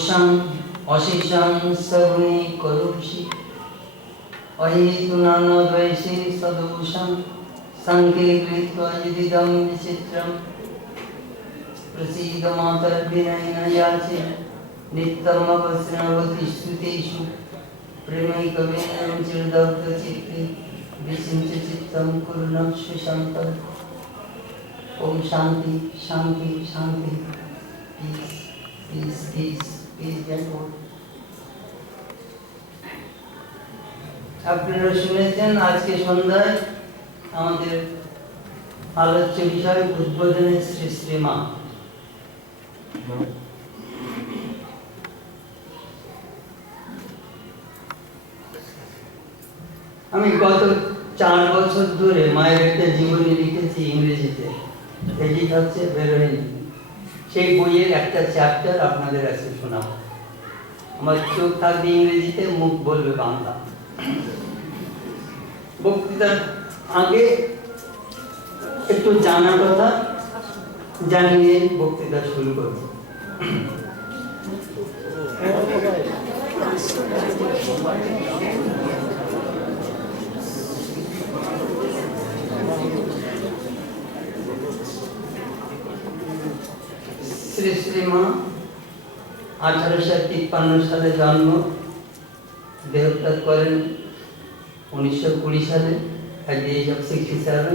পুরুষং অশেষং সগুণে করুষি অহেতুনানদ্বৈষে সদোষং সংকে কৃত্বা যদিদং বিচিত্রম প্রসীদ মাতর বিনয়েন যাচে নিত্যম অবস্নবতি শ্রুতেষু প্রেমৈকবেন চিরদগ্ধ চিত্তে বিচিন্ত্য চিত্তম কুরুণস্ব শান্তম। ওম শান্তি শান্তি শান্তি। Piece piece piece piece. আপনারা শুনেছেন আজকে সন্ধ্যায় আমাদের আলোচ্য বিষয় উদ্বোধনের শ্রী শ্রীমা। আমি গত 4 বছর ধরে মায়ের একটা জীবনী লিখেছি ইংরেজিতে, এটি হচ্ছে বেরোয়নি। সেই বইয়ের একটা চ্যাপ্টার আপনাদের কাছে শোনাবো। আমার চোখ থাকবে ইংরেজিতে, মুখ বলবে বাংলা। বক্তৃতার আগে একটু জানা কথা জানিয়ে বক্তৃতা শুরু করব। শ্রী শ্রীমা 1853 সালে জন্ম, দেহত্যাগ করেন 1920 সালে at the age of 67।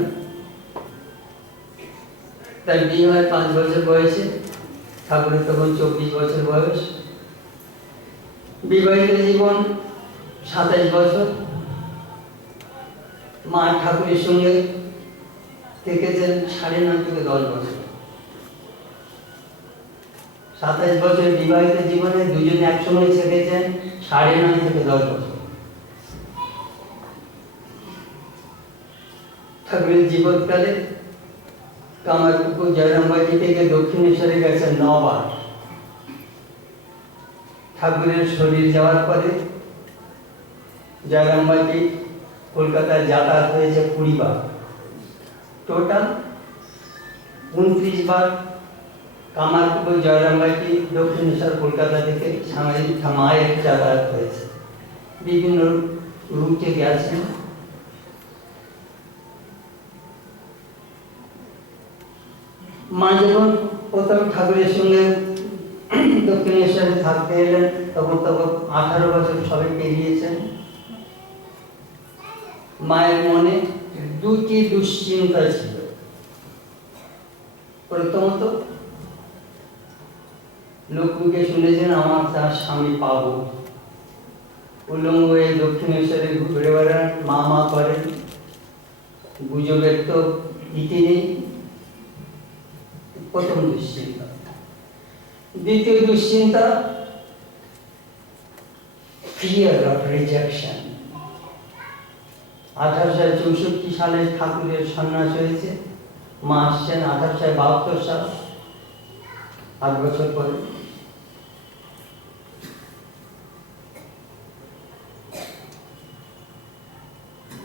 তার বিয়ে হয় 5 বছর বয়সে, ঠাকুরের তখন 24 বছর বয়স। বিবাহিত জীবন 27 বছর। মা ঠাকুরের সঙ্গে থেকেছেন 9.5 থেকে 10 বছর। 27 বছর বিবাহিত জীবনে দুজনে একসঙ্গে থেকেছেন 9.5 থেকে 10 বছর। ঠাকুরের জীবনকালে কামারপুকুর জয়রামবাটি থেকে দক্ষিণেশ্বরে গেছেন 9 বার। ঠাকুরের শরীর যাওয়ার পরে জয়রামবাটি কলকাতায় যাতায়াত হয়েছে 20 বার। টোটাল 29 বার কামারপুকুর জয়রামবাটি দক্ষিণেশ্বর কলকাতা থেকে মায়ের যাতায়াত হয়েছে। বিভিন্ন রুটে গেছেন। মা যখন প্রথম ঠাকুরের সঙ্গে দক্ষিণেশ্বরে থাকতে এলেন তখন 18 বছর সবে পেরিয়েছেন। মায়ের মনে 2টি দুশ্চিন্তা ছিল। প্রথমত, লোকমুখে শুনেছেন আমার তার স্বামী পাবো। উলঙ্গ হয়ে দক্ষিণেশ্বরে ঘুরে বেড়ান, মা মা করেন, গুজবের তো ইতি নেই। প্রথম দুশ্চিন্তা। দ্বিতীয় দুশ্চিন্তা, ফিয়ার অফ রিজেকশন। 1864 সালে ঠাকুরের সন্ন্যাস হয়েছে। মা আসছেন 1872 সাল, 8 বছর পরে।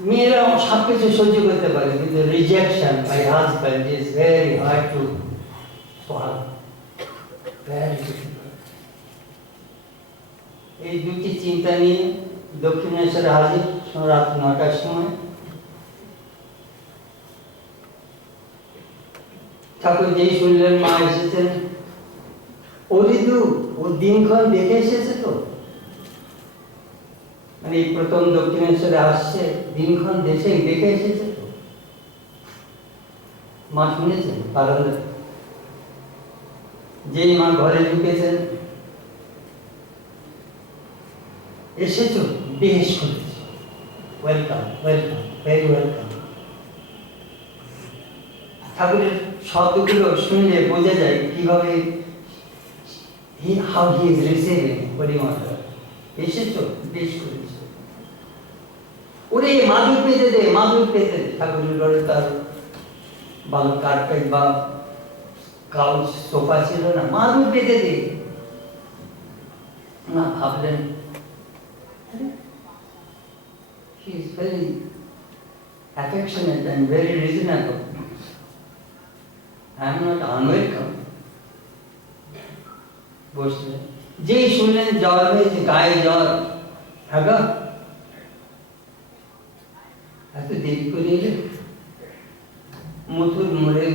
মেয়েরা সব কিছু সহ্য করতে পারে, কিন্তু rejection by husband is very hard to swallow, very difficult। এই দুটি চিন্তা নিয়ে দক্ষিণেশ্বরে হাজির রাত 9টার সময়। ঠাকুর যেই শুনলেন মা এসেছেন, অরিদু ও দিনক্ষণ দেখে এসেছে তো, মানে এই প্রথম দক্ষিণেশ্বরে আসছে, দিনক্ষণ দেখে এসেছে তো। মা শুনেছেন বারান্দা। যেই মা ঘরে ঢুকেছেন, এসেছো, বেশ করেছো, ওয়েলকাম ওয়েলকাম, ভেরি ওয়েলকাম। ঠাকুরের শব্দগুলো শুনলে বোঝা যায় কিভাবে how he is receiving পরিমাতা। এসেছো, বেশ করেছো। ওরে মাদুর পেতে দে, মাদুর পেতে দে। ঠাকুরের ঘরে তার বালু কার্পেট বা কাউচ সোফা ছিল না, মাদুর পেতে দে। না, ভাবলেন he is very affectionate and very reasonable. I am not unwelcome. বসলেন, যেই শুনলেন জ্বর হয়েছে, গায়ে জ্বর, হ্যাঁ গো, এত দেরি করে এলে, মথুর মরে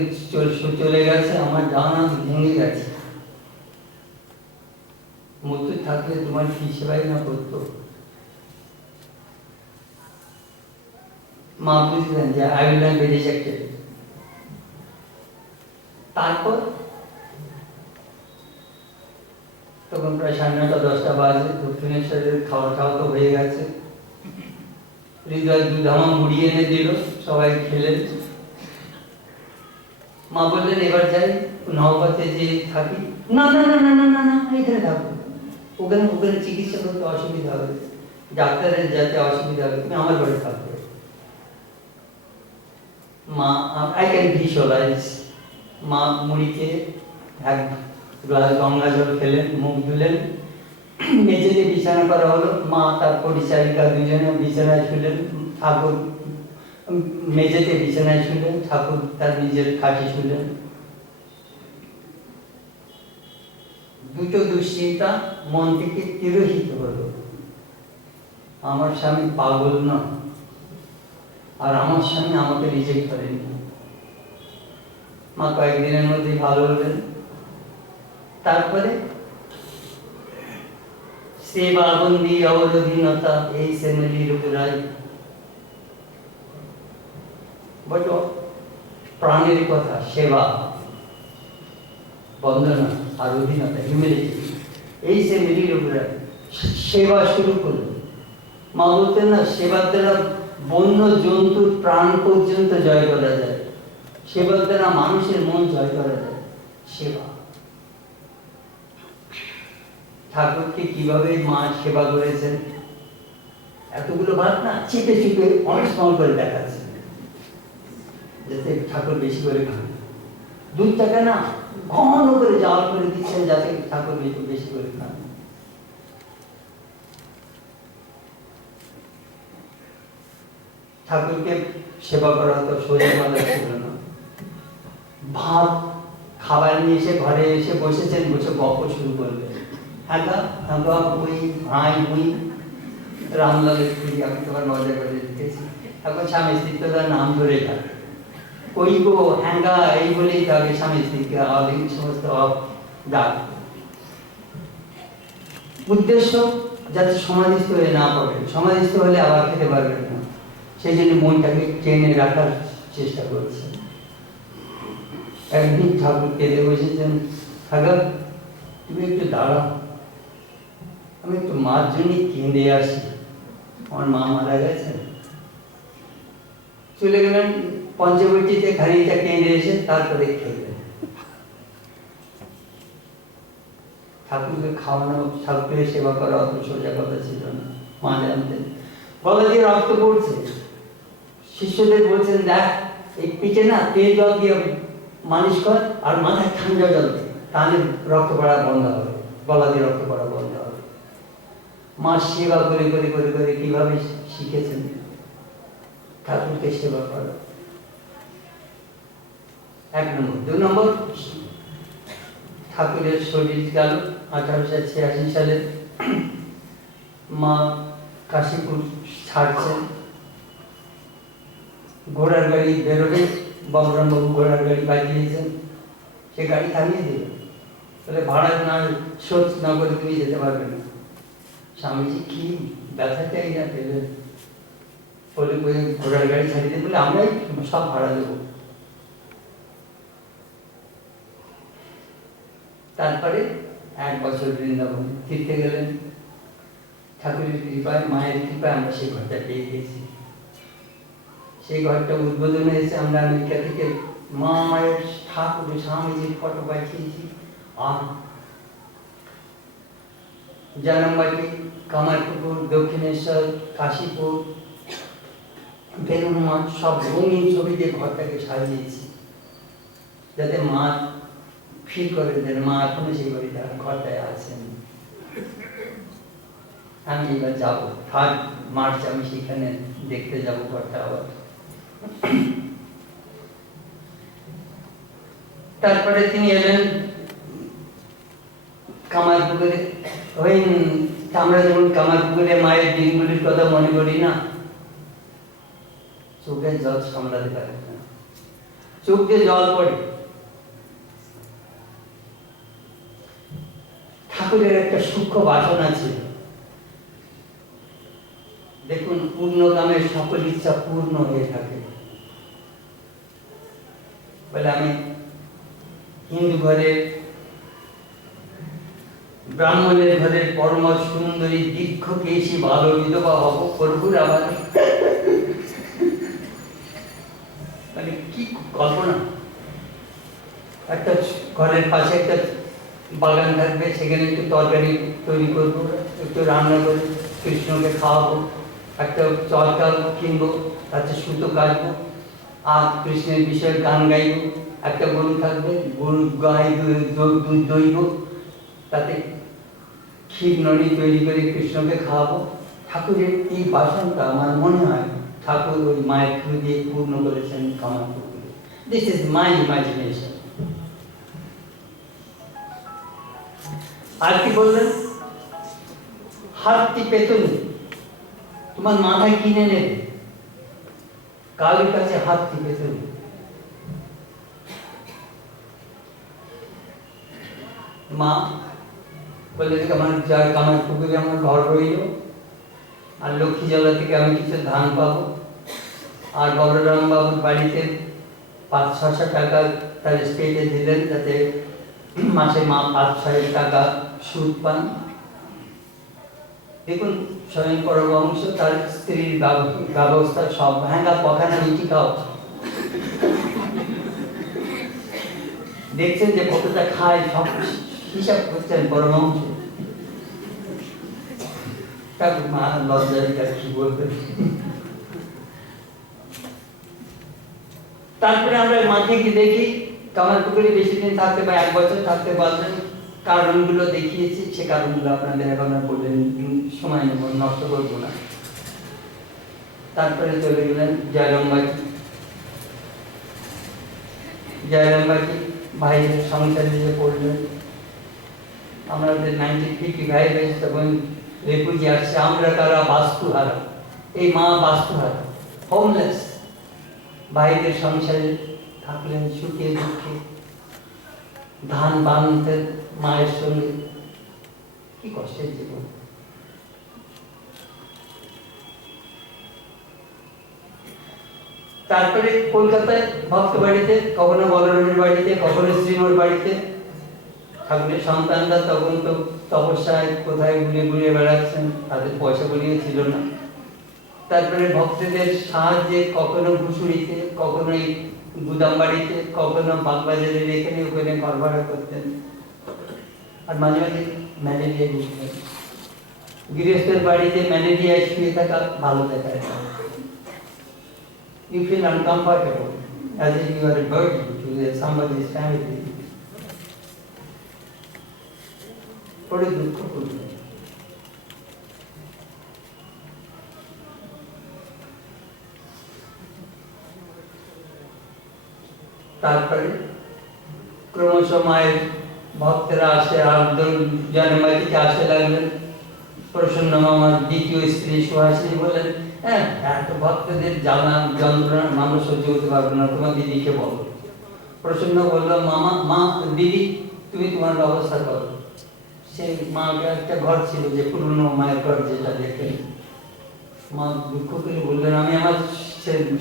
চলে গেছে, আমার ডানা ভেঙে গেছে। মথুর থাকলে তোমার কি সেবাই না করতো। মা বুঝলেন যে I will not be rejected. তারপর তখন প্রায় 9:30-10টা বাজে, দক্ষিণেশ্বরের খাওয়া তো হয়ে গেছে। হৃদয় দুধামা মুড়ি এনে দিল, সবাই খেলেন। মা বললেন এবার যাই নওগাঁতে যে থাকি। না না না না না না না, এখানে থাকবো, ওখানে ওখানে চিকিৎসা করতে অসুবিধা হবে, ডাক্তারের যাতে অসুবিধা হবে, তুমি আমার ঘরে থাকবে। মা, আই ক্যান ভিজুয়ালাইজ, মা মুড়িতে এক গ্লাস গঙ্গা জল খেলেন, মুখ ধুলেন, মেঝেতে বিছানা করা হলো। মা তার পরিচারিকা দুজনে বিছানায় শুলেন, ঠাকুর মেঝেতে বিছানায় শুলেন, ঠাকুর তার নিজের খাটে শুলেন। দুটো দুশ্চিন্তা মন থেকে তিরোহিত হলো। আমার স্বামী পাগল নয়, আর আমার স্বামী আমাকে রিজেক্ট করেনি। মা কয়েকদিনের মধ্যে ভালো হলেন। তারপরে সেবাবন্দি অবরোধীনতা, এই সেমিলি রূপরাই বড় প্রাণের কথা। সেবা, বন্দনা আর অধীনতা, হিউমিলিটি, এই সেমিলি রূপরাই সেবা শুরু করলো। মা বলতেন না, সেবার দ্বারা বন্য জন্তুর প্রাণ পর্যন্ত জয় করা যায়, সেবার দ্বারা মানুষের মন জয় করা যায়। সেবা, ঠাকুরকে কিভাবে মা সেবা করেছেন, এতগুলো ভাত না চিপে চিপে অনেক সময় করে দেখাচ্ছে, যাতে ঠাকুর বেশি করে খান। দুধটাকে না ঘন করে জাল করে দিচ্ছেন, যাতে ঠাকুর বেশি করে খান। ঠাকুরকে সেবা করা তো সোজা কথা ছিল না। ভাত খাবার নিয়ে এসে ঘরে এসে বসেছেন, বসে গল্প শুরু করলেন। হ্যাঁ ওই ভাই মুই রামলালের স্ত্রী, আমি তোমার মজা করে দিতেছি। এখন স্বামী স্ত্রী তো তার নাম ধরে থাকে, ওই গো হ্যাঙ্গা এই বলেই তাকে স্বামী স্ত্রীকে আলিঙ্গ সমস্ত ডাক। উদ্দেশ্য যাতে সমাধিস্থ হয়ে না পড়ে, সমাধিস্থ হলে আবার খেতে পারবেন না, সেই জন্য মনটাকে টেনে রাখার চেষ্টা করছে। একদিন ঠাকুর কেঁদে বসেছেন, ঠাকুর তুমি একটু দাঁড়াও, আমি একটু মার জন্য কেঁদে আসি, আমার মা মারা গেছেন। চলে গেলেন পঞ্চবটিতে, খানিকটা কেঁদে এসে তারপরে খেলেন। ঠাকুরকে খাওয়ানো, ঠাকুরের সেবা করা অত সোজা কথা ছিল না। মা জানতেন গলা দিয়ে রক্ত পড়ছে, শিষ্যদের বলছেন দেখ এই পিঠে না তেল জল দিয়ে মালিশ কর, আর মাথায় ঠান্ডা জল দিয়ে, তাহলে রক্ত পড়া বন্ধ হবে, গলা দিয়ে রক্ত পড়া বন্ধ হবে। মা সেবা করে করে করে করে কিভাবে শিখেছেন ঠাকুরকে সেবা করা। 1 নম্বর। 2 নম্বর, ঠাকুরের শরীর গেল 1886 সালে। মা কাশীপুর ছাড়ছেন, ঘোড়ার গাড়ি বেরোবে, বলরামবাবু ঘোড়ার গাড়ি বাজিয়েছেন, সে গাড়ি থামিয়ে দিল, তাহলে ভাড়া না শোধ না করে তুমি যেতে পারবে না। স্বামীজি কি ব্যথাটাই না পেলেন, বলে ঘোড়ার গাড়ি ছাড়িয়ে দেবে, বলে আমরাই সব ভাড়া দেবো। তারপরে 1 বছর বৃন্দাবন তীর্থে গেলেন। ঠাকুরের কৃপায়, মায়ের কৃপায় আমরা সেই ঘরটা পেয়ে গেছি। সেই ঘরটা উদ্বোধন হয়েছে, আমরা আমেরিকা থেকে মায়ের ঠাকুরের স্বামীজির ফটো পাঠিয়েছি। আর জানামবাটি, কামারপুকুর, দক্ষিণেশ্বর, কাশীপুর, বেলুন মঠ, সব রঙিন ছবি দিয়ে ঘরটাকে সাজিয়েছি, যাতে মা ফিল করে দেন মা এখনো সেই ঘরটায় আছেন। আমি এবার যাবো 3 মার্চ, আমি সেখানে দেখতে যাবো ঘরটা আবার। তারপরে তিনি এলেন কামারপুকুরে, ওই আমরা যেমন কামারপুকুরে মায়ের দিনগুলির কথা মনে করি না, চোখে জল সামলাতে পারে না, চোখ দিয়ে জল পড়ে। ঠাকুরের একটা সূক্ষ্ম বাসনা ছিল, দেখুন পূর্ণ কামের সকল ইচ্ছা পূর্ণ হয়ে থাকে। বলে আমি হিন্দু ঘরে, ব্রাহ্মণের ঘরে পরম সুন্দরী দীর্ঘ কেশী ভালো বিধবা হব, প্রভুর আবার মানে কি কল্পনা। একটা ঘরের পাশে একটা বাগান থাকবে, সেখানে একটু তরকারি তৈরি করবো, একটু রান্না করে কৃষ্ণকে খাওয়াবো, একটা চরকা কিনবো, তাতে সুতো কাটবো, আর কৃষ্ণের বিষয়ে গান গাইবো, একটা গরু থাকবে, গরু গাই দুধ দইব, তাতে ক্ষীর নড়ি তৈরি করে কৃষ্ণকে খাওয়াবো। ঠাকুরের এই বাসনটা আমার মনে হয় ঠাকুর ওই মায়ের থ্রু দিয়ে পূর্ণ করেছেন কামারপুকুরে। This is my imagination. আর কি বললেন? হাতটি পেতনি, তোমার মাথায় কিনে নেবে, কালের কাছে হাতটি পেতনি। মা বললে আমার কামারপুকুরে আমার ঘর রইল, আর লক্ষ্মী জলা থেকে আমি কিছু ধান পাবো, আর বলরাম বাবুর বাড়িতে 500-600 টাকা তার স্টেটে দিলেন, যাতে মাসে মা 5-6 টাকা সুদ পান। দেখুন স্বয়ং পরমহংস তার স্ত্রীর ব্যবস্থা সব, ভাঙা পখানা রুটি খাও, দেখছেন যে কতটা খায়, সব হিসাব করছেন পরমহংস। ঠাকুর মা লজ্জায় কি বলবেন। তারপরে আমরা মাকে কি দেখি, কামারপুকুরে বেশি দিন থাকতে বা 1 বছর থাকতে পারলেন, কারণগুলো দেখিয়েছি, সে কারণগুলো আপনাদের এখন আর বললেন, সময় নেব, নষ্ট করবো না। তারপরে চলে গেলেন জয়রামবাটি। জয়রামবাটি ভাইয়ের সংসারে যে পড়লেন, আমাদের 1955 তখন রেফিউজি আসছে, আমরা তারা বাস্তুহারা, এই মা বাস্তুহারা, হোমলেস। ভাইদের সংসারে থাকলেন সুখে দুঃখে, ধান বানতেন মায়ের সঙ্গে, কি কষ্টের জীবন। তারপরে কলকাতায় ভক্ত বাড়িতে, কখনো বলরামের বাড়িতে, কখনো শ্রীমোর বাড়িতে। ঠাকুরের সন্তানরা তখন তো তপস্যায় কোথায় ঘুরে ঘুরে বেড়াচ্ছেন, তাদের পয়সা কড়িও ছিল না। তারপরে ভক্তদের সাহায্যে কখনো ঘুষুরিতে, কখনো এই গুদাম বাড়িতে, কখনো বাগবাজারের এখানে ওখানে ঘর ভাড়া করতেন। আর মাঝে মাঝে ম্যালেরিয়া ঘুরতেন। গৃহস্থের বাড়িতে ম্যালেরিয়ায় শুয়ে থাকা ভালো দেখায়, you feel uncomfortable as if you are a burden to somebody's family. বড় দুঃখপূর্ণ। তারপরে ক্রমশ মায়ের ভক্তরা আসে, আর জন্মাতিকে আসতে লাগলেন। প্রসন্ন মামার দ্বিতীয় স্ত্রী সুহাসিনী বলেন, হ্যাঁ এত ভক্তদের জ্বালা যন্ত্রণা মানুষ সহ্য করতে পারবো না, তোমার দিদিকে বলো। প্রসন্ন বলল, মামা মা দিদি তুমি তোমার ব্যবস্থা করো। সেই মাকে একটা ঘর ছিল, যে পুরনো মায়ের ঘর যেটা দেখেন। মা দুঃখ করে বললেন, আমি আমার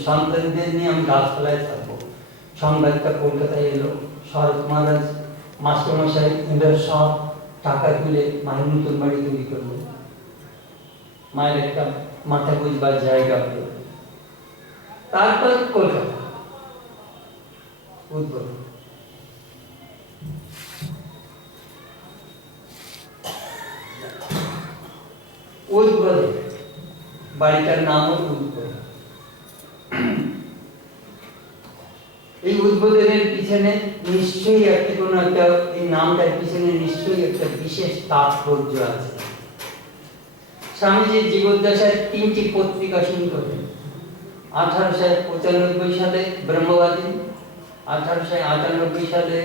সন্তানদের নিয়ে আমি গাছতলায় থাকবো। সংবাদটা কলকাতায় এলো, শরৎ মহারাজ মাস্টারমশাই এদের সব টাকা তুলে মায়ের নতুন বাড়ি তৈরি করলো, মায়ের একটা মাথা বুঝবার জায়গা হলো। তারপর কলকাতা উদ্বোধন। উদ্বোধন বাড়িটার নাম উদ্বোধন। এই উদ্বোধনের পিছনে নিশ্চয়ই একটা কোনো একটা, এই নামটার পিছনে নিশ্চয়ই একটা বিশেষ তাৎপর্য আছে। স্বামীজির জীবদ্দশায় 3টি পত্রিকা শুরু করেন। 1895 সালে ব্রহ্মবাদী, 1898 সালে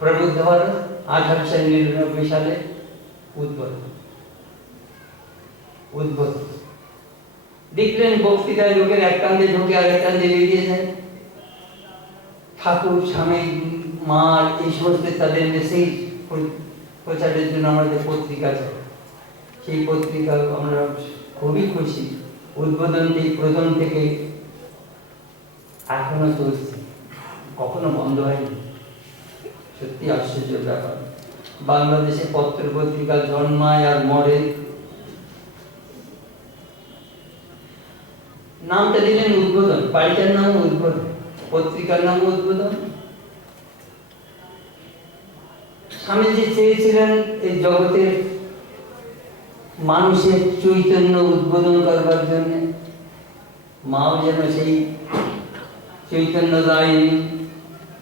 প্রবুদ্ধ ভারত, 1899 সালে উদ্ভূত। দেখলেন বক্তৃতায় লোকের এক কান্দে ঢুকে আর এক কান্দে বেরিয়ে যায়। ঠাকুর, স্বামী, মার এই সমস্ত তাদের মেসেজ প্রচারের জন্য আমাদের পত্রিকা চাই। সেই পত্রিকা আমরা খুবই খুশি, উদ্বোধনটি প্রথম থেকে এখনো চলছে, কখনো বন্ধ হয়নি। সত্যি আশ্চর্যের ব্যাপার। বাংলাদেশে পত্র পত্রিকা জন্মায় আর মরে। নামটা দিলেন উদ্বোধন, বাড়িটার নাম উদ্বোধন, পত্রিকার নাম উদ্বোধন। স্বামীজি চেয়েছিলেন এই জগতের মানুষের চৈতন্য উদ্বোধন করবার জন্য। মাও যেন সেই চৈতন্য দায়িনী,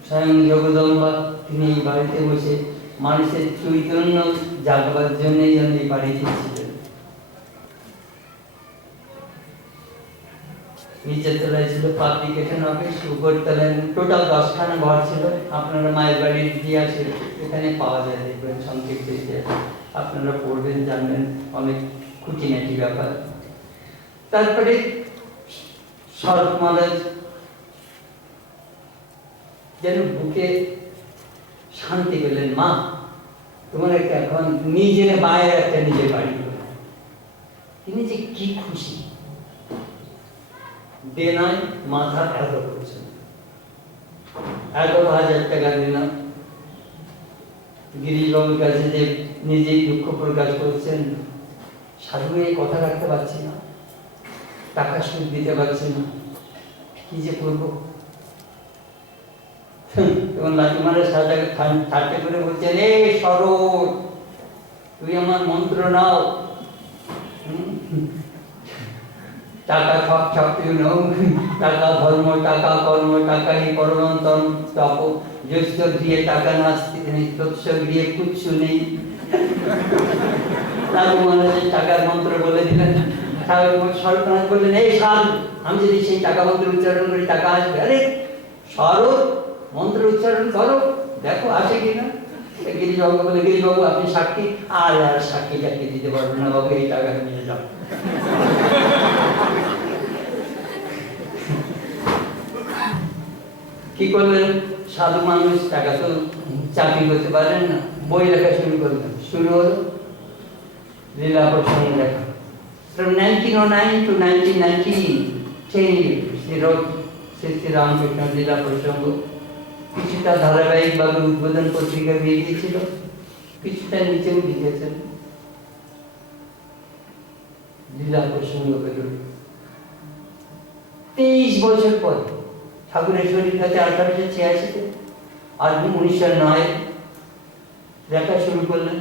স্বয়ং জগদম্বা, তিনি এই বাড়িতে বসে মানুষের চৈতন্য জাগবার জন্যই যেন এই বাড়িতে ছিলেন। নিচের তলায় ছিল পাবলিকেশন অফিস, উপর তলায় টোটাল 10খানা ঘর ছিল। আপনারা মায়ের বাড়ির ইতিহাস এখানে পাওয়া যায়, দেখবেন সংক্ষিপ্ত ইতিহাস, আপনারা পড়বেন, জানবেন অনেক খুঁটিনাটি ব্যাপার। তারপরে শরৎ মহারাজ যেন বুকে শান্তি পেলেন, মা তোমার একটা এখন নিজের মায়ের একটা নিজের বাড়ি। তিনি যে কি খুশি, দেনায় মাথা এত করছেন। 11,000 টাকা দিলাম। গিরিশবাবুর কাছে যে নিজেই দুঃখ প্রকাশ করছেন, সাধু এই কথা রাখতে পারছি না, টাকা সুদ দিতে পারছি না, কি যে করবো। এবং লাঠি মারা সাজাকে ঠাট্টা করে বলছেন, এ শরৎ, তুই আমার মন্ত্র নাও, টাকা ছক ছক, টাকা ধর্ম, টাকা কর্ম, টাকাই পরমন্তম তপ, জ্যৈষ্ঠ গৃহে টাকা নাস্তি, তৎস গৃহে কুচ্ছু নেই। লালু মহারাজের টাকার মন্ত্র বলে দিলেন। শরৎ মহারাজ বললেন, এই সাধু, আমি যদি সেই টাকা মন্ত্র উচ্চারণ করি টাকা আসবে। আরে শরৎ, মন্ত্র উচ্চারণ করো, দেখো আসে কিনা। গিরিশবাবু বলে, গিরিশবাবু আপনি সাক্ষী। আর সাক্ষী টাক্ষী দিতে পারবো না বাবু, এই টাকা নিয়ে যাও। কি করলেন সাধু মানুষ, টাকা তো চাকরি করতে পারেন না, বই লেখা শুরু করলেন। শুরু হলো লীলা প্রসঙ্গ লেখা। From 1909 to 1919, 10 years, he wrote Shri Ramakrishna লীলা প্রসঙ্গ। কিছুটা ধারাবাহিকভাবে উদ্বোধন পত্রিকা বেরিয়েছিল, কিছুটা নিচেও লিখেছেন। লীলা প্রসঙ্গ বেরোল 23 বছর পর। ঠাকুরের শরীর কাছে 1886-তে, আর 1909 লেখা শুরু করলেন।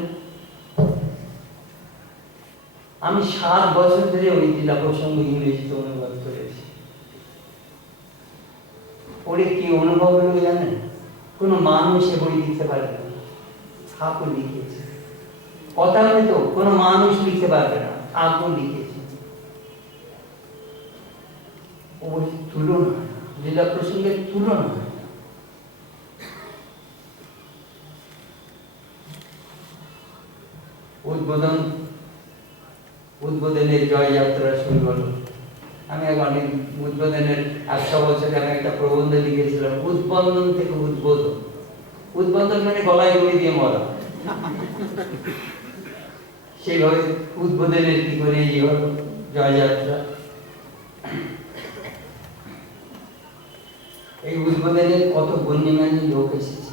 আমি 7 বছর ধরে ওই লীলা প্রসঙ্গ ইংরেজিতে অনুবাদ করেছি। পড়ে কি অনুভব হলো জানেন? কোনো মানুষ এ বই লিখতে পারবে না, ঠাকুর লিখেছে। কথা হয়তো কোনো মানুষ লিখতে পারবে না, ঠাকুর লিখেছে। ওই তুলনা, লীলা প্রসঙ্গের তুলনা। উদ্বোধনের জয়যাত্রা শুরু হলো। আমি অনেক উদ্বোধনের 100 বছরে আমি একটা প্রবন্ধ লিখেছিলাম, উদ্বোধন থেকে উদ্বোধন। উদ্বোধন মানে গলায় দড়ি দিয়ে মরা। সেইভাবে উদ্বোধনের কি করে এই হলো জয়যাত্রা। এই উদ্বোধনের কত গণ্যমান্য লোক এসেছে।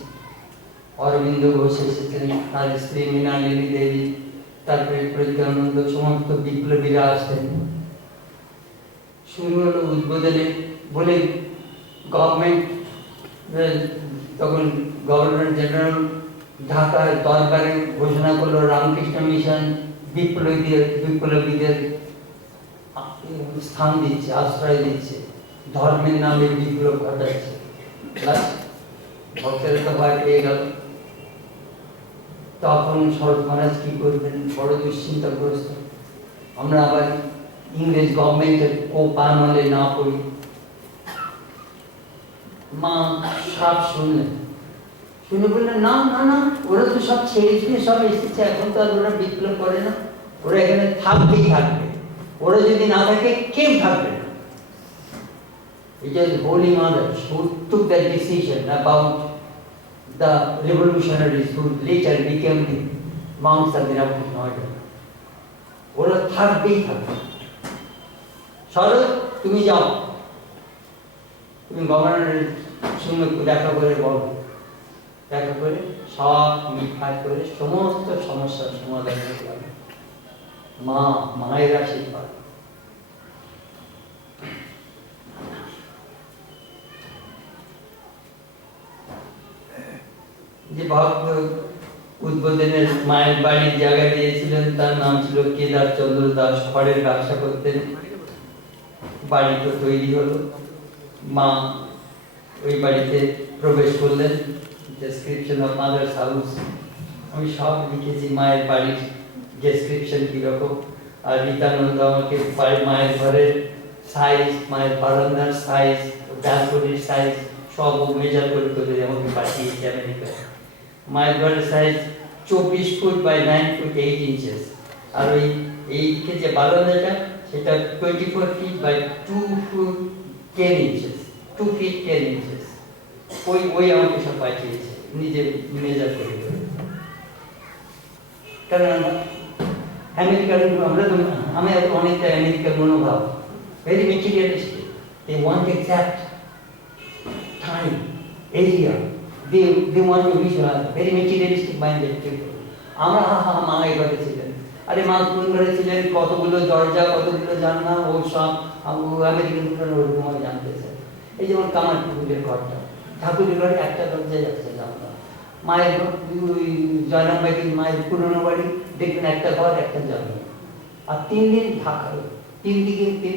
অরবিন্দ ঘোষ এসেছেন, তার স্ত্রী মৃণালিনী দেবী, তারপরে প্রজ্ঞানন্দ, সমস্ত বিপ্লবীরা আসেন। শুরু হলো উদ্বোধনে বলে গভর্নমেন্ট, তখন গভর্নর জেনারেল ঢাকায় দরবারে ঘোষণা করলো রামকৃষ্ণ মিশন বিপ্লবীদের স্থান দিচ্ছে, আশ্রয় দিচ্ছে, ধর্মের নামে বিপ্লব ঘটাচ্ছে। ভক্তের তো ভয় পেয়ে গেল। তখন শরৎ মহারাজ কি করবেন, বড় দুশ্চিন্তাগ্রস্ত। আমরা আবার ইংরেজ গভর্নমেন্টের কোপানলে না পড়ি। মা সব শুনলেন, শুনে বললেন না না না, ওরা তো সব ছেড়ে ছুড়ে সব এসেছে, এখন তো আর ওরা বিপ্লব করে না, ওরা এখানে থাকবেই থাকবে, ওরা যদি না থাকে কেউ থাকবে না। It is Holy Mother who took that decision about the revolutionaries who later became the monks of the Ramakrishna order. ওরা থাকবেই থাকবে। শরৎ তুমি যাও, তুমি গভর্নরের সঙ্গে দেখা করে বলো, দেখা করে সব মিটমাট করে সমস্ত সমস্যার সমাধান করলাম। মায়ের আশীর্বাদ। যে ভক্ত উদ্বোধনের মায়ের বাড়ির জায়গা দিয়েছিলেন তার নাম ছিল কেদার চন্দ্র দাস, খড়ের ব্যবসা করতেন। বাড়ি তো তৈরি হলো, মা ওই বাড়িতে প্রবেশ করলেন। ডেসক্রিপশন অফ মাদার্স হাউস আমি সব লিখেছি, মায়ের বাড়ির ডেসক্রিপশন কিরকম। আর নিত্যানন্দ আমাকে মায়ের ঘরের সাইজ, মায়ের বারান্দার সাইজ, ব্যালকনির সাইজ সব মেজার করে করে আমাকে পাঠিয়েছে আমেরিকায়। মায়ের ঘরের size 24 foot by 9 foot 8 inches, আর ওই যে বারান্দাটা সেটা 24 feet by 2 foot 10 inches, 2 feet 10 inches. ওই আমাকে সব পাঠিয়েছে নিজে মেজার করে করে। কারণ আমেরিকার আমরা তো আমি অনেকটা আমেরিকার মনোভাব, very materialistic. They want exact time, area, they want to visualize, very materialistic minded people. আমরা মা এই ঘরে ছিলেন, আরে মা কোন ঘরে ছিলেন, কতগুলো দরজা, কতগুলো জানলা, ও সব আমেরিকান ওরকম জানতে চাই। এই যেমন কামার ঠাকুরের ঘরটা, ঠাকুরের ঘরে একটা দরজা যাচ্ছে জানলা। মায়ের জয়রামবাড়ির মায়ের পুরনো বাড়ি দেখবেন একটা ঘর একটা জানলা, আর 3 দিন থাকা, 3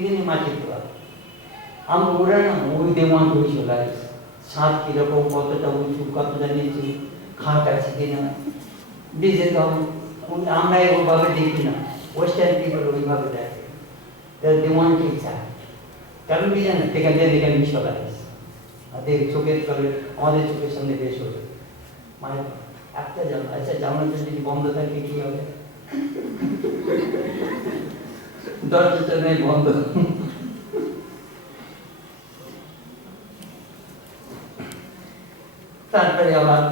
দিনই মাটির ঘর। আমরা ওরা না ওই দেওয়ান ভিজুয়ালাইজ, ছাদ কিরকম, কতটা উঁচু, কতটা নিচু, খাট আছে কিনা, দিছে তো আমরা ওইভাবে দেখি না, ওয়েস্টার্ন পিপল ওইভাবে দেখে। দেওয়ান ঠিক চায়, কারণ কি জানেন, দেখেন ভিজুয়ালাইজ, আর চোখের তলে আমাদের চোখের সামনে বেশ হবে। মানে একটা জানলা, আচ্ছা জানলাটা যদি বন্ধ থাকে কি হবে, দরজাটা নেই বন্ধ। তারপরে আবার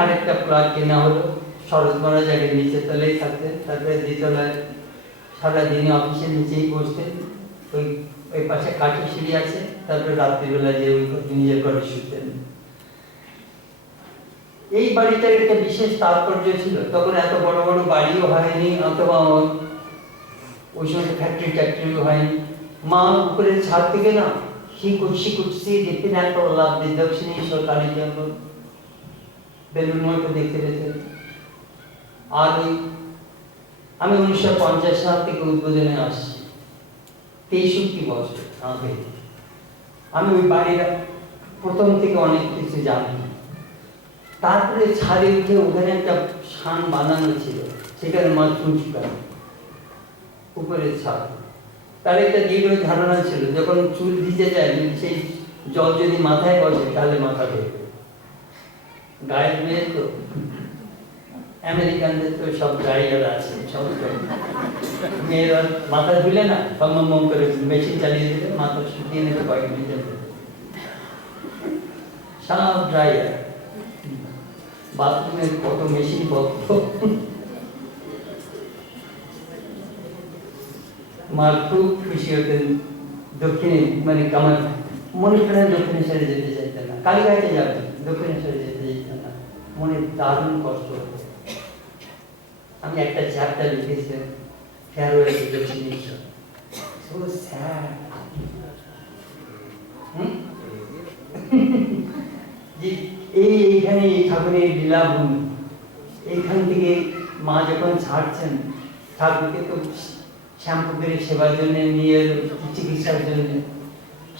আরেকটা প্লট কেনা হলো, শরৎ মহারাজ আগে নিচের তলায় থাকতেন, তারপরে দ্বিতলায় সারাদিনে অফিসের নিচেই বসতেন, ওই পাশে কাঠি সিঁড়ি আছে, তারপরে রাত্রিবেলা যে ওই নিজের ঘরে শুতেন। এই বাড়িটার একটা বিশেষ তাৎপর্য ছিল, তখন এত বড় বড় বাড়িও হয়নি, অথবা ওই সময় ফ্যাক্টরিও হয়নি। মা উপরের ছাদ থেকে না she could see the pinnacle of the Dakshineswar Kali temple, Belur মঠও দেখতে পেতেন। আর আমি 1950 সাল থেকে উদ্বোধনে আসছি, 63 বছর আগে। আমি ওই বাড়ির প্রথম থেকে অনেক কিছু জানি। তারপরে ছাদে উঠে ওখানে একটা শান বানানো ছিল, সেখানে মা চুল উপরের ছাদ। তার একটা দৃঢ় ধারণা ছিল, যখন চুল ভিজে যায় সেই জল যদি মাথায় বসে তাহলে মাথা ধরবে। গায়ের মেয়ে তো, আমেরিকানদের তো সব ড্রাইয়ার আছে, সব মেয়েরা মাথা ধুলে না ফম করে মেশিন চালিয়ে দিলে মাথা শুকিয়ে নেবে কয়েক মিনিটের মধ্যে, সব ড্রাইয়ার। বাথরুমের কত মেশিন কত। মা খুব খুশি হতেন, দক্ষিণে মানে কামার মনে করেন দক্ষিণেশ্বরে যেতে চাইতেন না, কালীঘাটে যাবেন, দক্ষিণেশ্বরে যেতে চাইতেন না, মনে দারুণ কষ্ট হতো। আমি একটা চ্যাপ্টার লিখেছিলাম, farewell to Dakshineswar, so sad. যে এইখানে এই ঠাকুরের লীলাভূমি, এইখান থেকে মা যখন ছাড়ছেন, ঠাকুরকে তো শ্যামপুকুরের সেবার জন্য নিয়ে চিকিৎসার জন্য,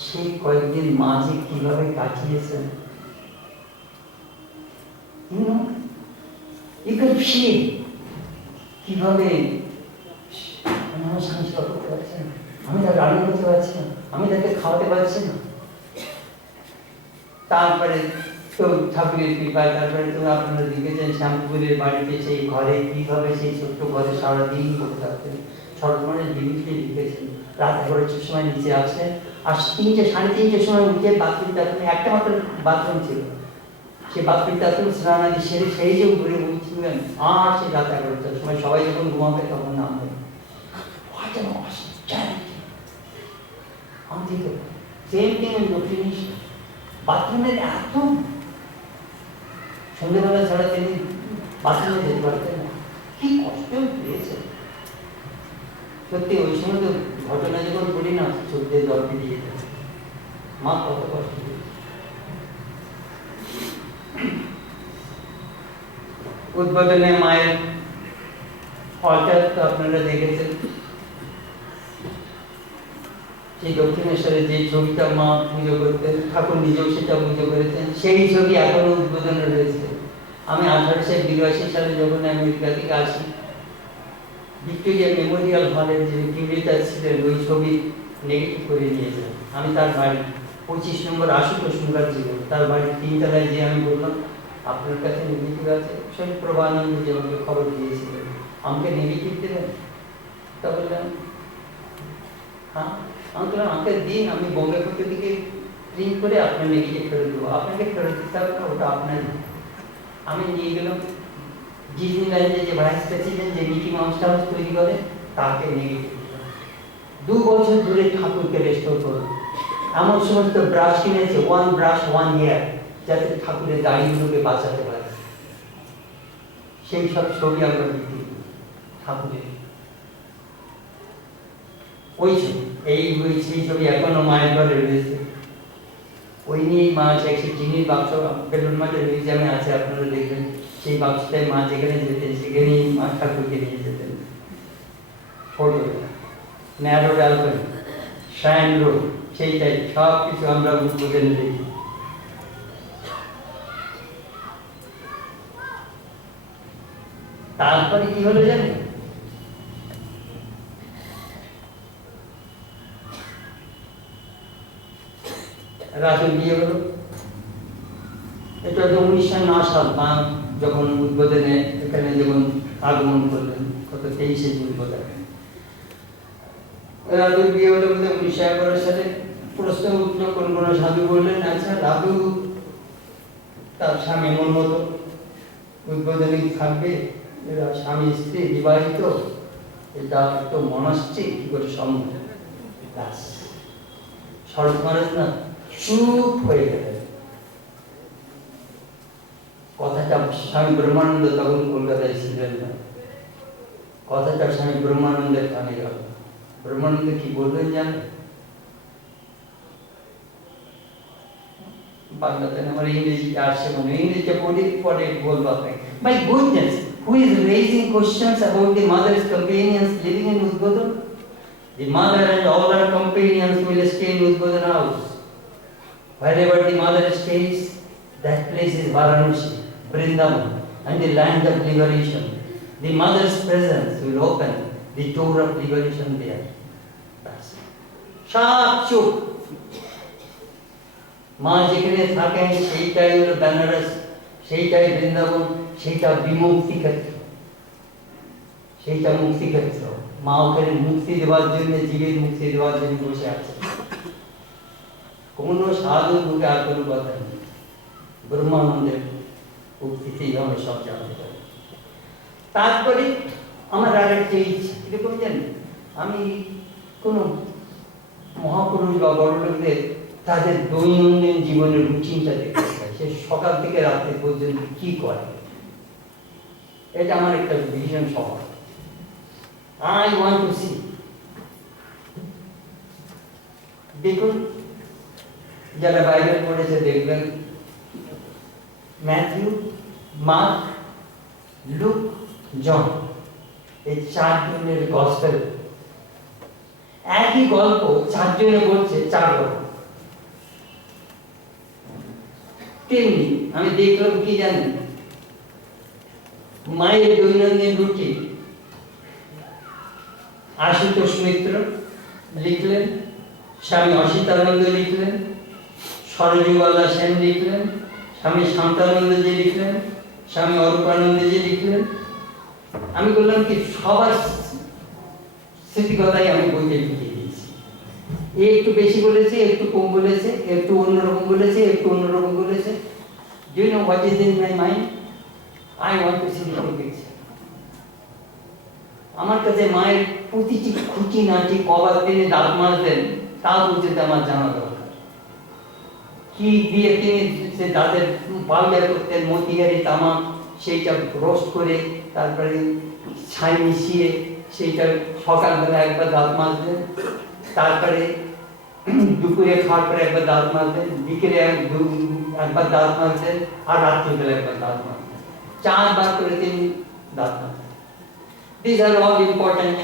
সেই কয়েকদিন মা যে কিভাবে কাটিয়েছেন, কিভাবে আমার স্বামী সেবা করতে পারছি না, আমি তাকে রান্না করতে পারছি না, আমি তাকে খাওয়াতে পারছি না। তারপরে তো ঠাকুরের কৃপায় তারপরে তো আপনারা দেখেছেন শ্যামপুরের বাড়িতে সেই ঘরে কিভাবে সেই ছোট্ট ঘরে সারাদিন করতে থাকতেন। শরৎমনের বিভূতি লিখেছেন রাত 11টার সময় নিচে আসেন, আর 3টে 3:30টার সময় উঠে বাথরুমটা একটা মাত্র বাথরুম ছিল, সেই বাথরুমটা স্নান আদি সেরে সেই যে ঘুরে উঠছিলেন, আর সেই রাত 11টার সময় সবাই যখন ঘুমাবে তখন নামবেন। সেম থিং ইন দক্ষিণেশ্বর, বাথরুমের এত সন্ধ্যেবেলা ছাড়া তিনি বাথরুমে যেতে পারতেন না, কি কষ্ট পেয়েছে সত্যি। ওই সময় তো ঘটনা যখন পড়ি না চোখ দিয়ে জল পেরিয়ে যায়, মা কত কষ্ট পেয়েছে। উদ্বোধনে মায়ের হঠাৎ আপনারা দেখেছেন সেই দক্ষিণেশ্বরে যে ছবিটা মা পুজো করতেন, ঠাকুর নিজেও সেটা পুজো করেছেন, সেই ছবি এখনো উদ্বোধনে রয়েছে। আমি 1882 সালে যখন আমেরিকা থেকে আসি, ভিক্টোরিয়া মেমোরিয়াল হলের যে কিউরেটর ছিলেন ওই ছবি নেগেটিভ করে নিয়েছেন। আমি তার বাড়ি 25 নম্বর আশুতোষ মুখার্জি, তার বাড়ির 3 তলায় যে আমি বললাম আপনার কাছে নেগেটিভ আছে, সেই প্রভানন্দ যে আমাকে খবর দিয়েছিলেন আমাকে নেগেটিভ দেবেন, তা বললাম হ্যাঁ। আমি বললাম আমাকে দিন, আমি বোম্বে কোর্টের দিকে প্রিন্ট করে আপনার নেগেটিভ ফেরত দেবো, আপনাকে ফেরত দিতে হবে না, ওটা আপনার। আমি নিয়ে গেলাম ডিজনিল্যান্ডে যে ভাইস প্রেসিডেন্ট যে মিকি মাউস হাউস তৈরি করে তাকে নেগেটিভ দিলাম। 2 বছর ধরে ঠাকুরকে রেস্টোর করুন, এমন সমস্ত ব্রাশ কিনেছে, 1 ব্রাশ 1 ইয়ার, যাতে ঠাকুরের দাড়িগুলোকে বাঁচাতে পারে। সেই সব ছবি আমরা বিক্রি করি ঠাকুরের, ওই ছবি সেই ছবি এখনো মায়ের ঘরে রয়েছে। ওই নিয়েই মা একটি চিনির বাক্স বেলুন মাঠের মিউজিয়ামে আছে, আপনারা দেখবেন। সেই বাক্সটায় মা যেখানে যেতেন সেখানেই মা ঠাকুরকে নিয়ে যেতেন। ফটো ন্যারো ডালবেন শাইন রোড সেইটাই সব কিছু আমরা উদ্বোধনে দেখি। তারপরে কি হলো জানেন, রাতে বিয়ে হলো। এটা 1909 সাল মা যখন উদ্বোধনে এখানে যখন আগমন করলেন, কত 23শে জুন বোধ হয়। রাজুর বিয়ে হলো 1911 সালে। প্রশ্ন উঠলো, কোন কোন সাধু বললেন আচ্ছা রাজু তার স্বামী মন মতো উদ্বোধনে থাকবে, এরা স্বামী স্ত্রী বিবাহিত, এটা তো মনাস্ট্রি কি করে সম্ভব। শরৎ মহারাজ না চুপ হয়ে গেলেন। কথাটা স্বামী ব্রহ্মানন্দ তখন কলকাতায় ছিলেন না, কথাটা স্বামী ব্রহ্মানন্দের কানে গেল। ব্রহ্মানন্দ কি বললেন জানেন? বাংলাতে আমার ইংরেজিতে আসছে মনে, ইংরেজিতে পড়ে বলবো আপনাকে। My goodness, who is raising questions about the mother's companions living in Udbodhan? The mother and all her companions will stay in Udbodhan house. Wherever the mother stays, that place is Varanasi, Vrindavan, and the land of liberation. The mother's presence will open the door of liberation there. সব চুপ। মা যেখানে থাকেন সেইটাই হলো বেনারস, সেইটাই বৃন্দাবন, সেইটা বিমুক্তি ক্ষেত্র, সেইটা মুক্তি ক্ষেত্র। মা ওখানে মুক্তি দেওয়ার জন্য, জীবের মুক্তি দেওয়ার জন্য বসে আছে। কোন সাধু মুখে আর কোনো কথা নেই, ব্রহ্মানন্দের উক্তিতেই আমরা সব জানতে পারি। তারপরে আমার আর একটা ইচ্ছা এরকম জানি, আমি কোন মহাপুরুষ বা বড় লোকদের তাদের দৈনন্দিন জীবনের রুটিনটা দেখতে চাই, সে সকাল থেকে রাত্রি পর্যন্ত কি করে। এটা আমার একটা ভীষণ স্বভাব। I want to see। দেখুন যারা বাইবেল পড়েছে দেখবেন, ম্যাথিউ, মার্ক, লুক, জন, এই 4 জনের গসপেল একই গল্প 4 জনে বলছে 4 গল্প। তেমনি আমি দেখলাম কি জানেন, মায়ের দৈনন্দিন রুটিন আশুতোষ মিত্র লিখলেন, স্বামী অসিতানন্দ লিখলেন, সরজুবালা সেন লিখলেন, স্বামী শান্তানন্দজি লিখলেন, স্বামী অরূপানন্দজি লিখলেন। আমি বললাম কি সবার স্মৃতিকথাই আমি বইতে লিখে দিয়েছি। এ একটু বেশি বলেছে, একটু কম বলেছে, একটু অন্যরকম বলেছে, একটু অন্যরকম বলেছে। Do you know what is in my mind? I want to see the whole picture. আমার কাছে মায়ের প্রতিটি খুঁটি নাটি কবার তিনি দাঁত মাজতেন তা পর্যন্ত আমার জানা দরকার। কি দিয়ে তিনি সে দাঁতের পাউডার করতেন, মতিহারি তামাক, সেইটা রোস্ট করে তারপরে ছাই মিশিয়ে সেইটা সকালবেলা একবার দাঁত মাজতেন, তারপরে দুপুরে খাওয়ার পরে একবার দাঁত মাজতেন, বিকেলে একবার দাঁত মাজতেন, আর রাত্রিবেলা একবার দাঁত মাজতেন। 4 বার করে তিনি দাঁত মাজতেন। These are all important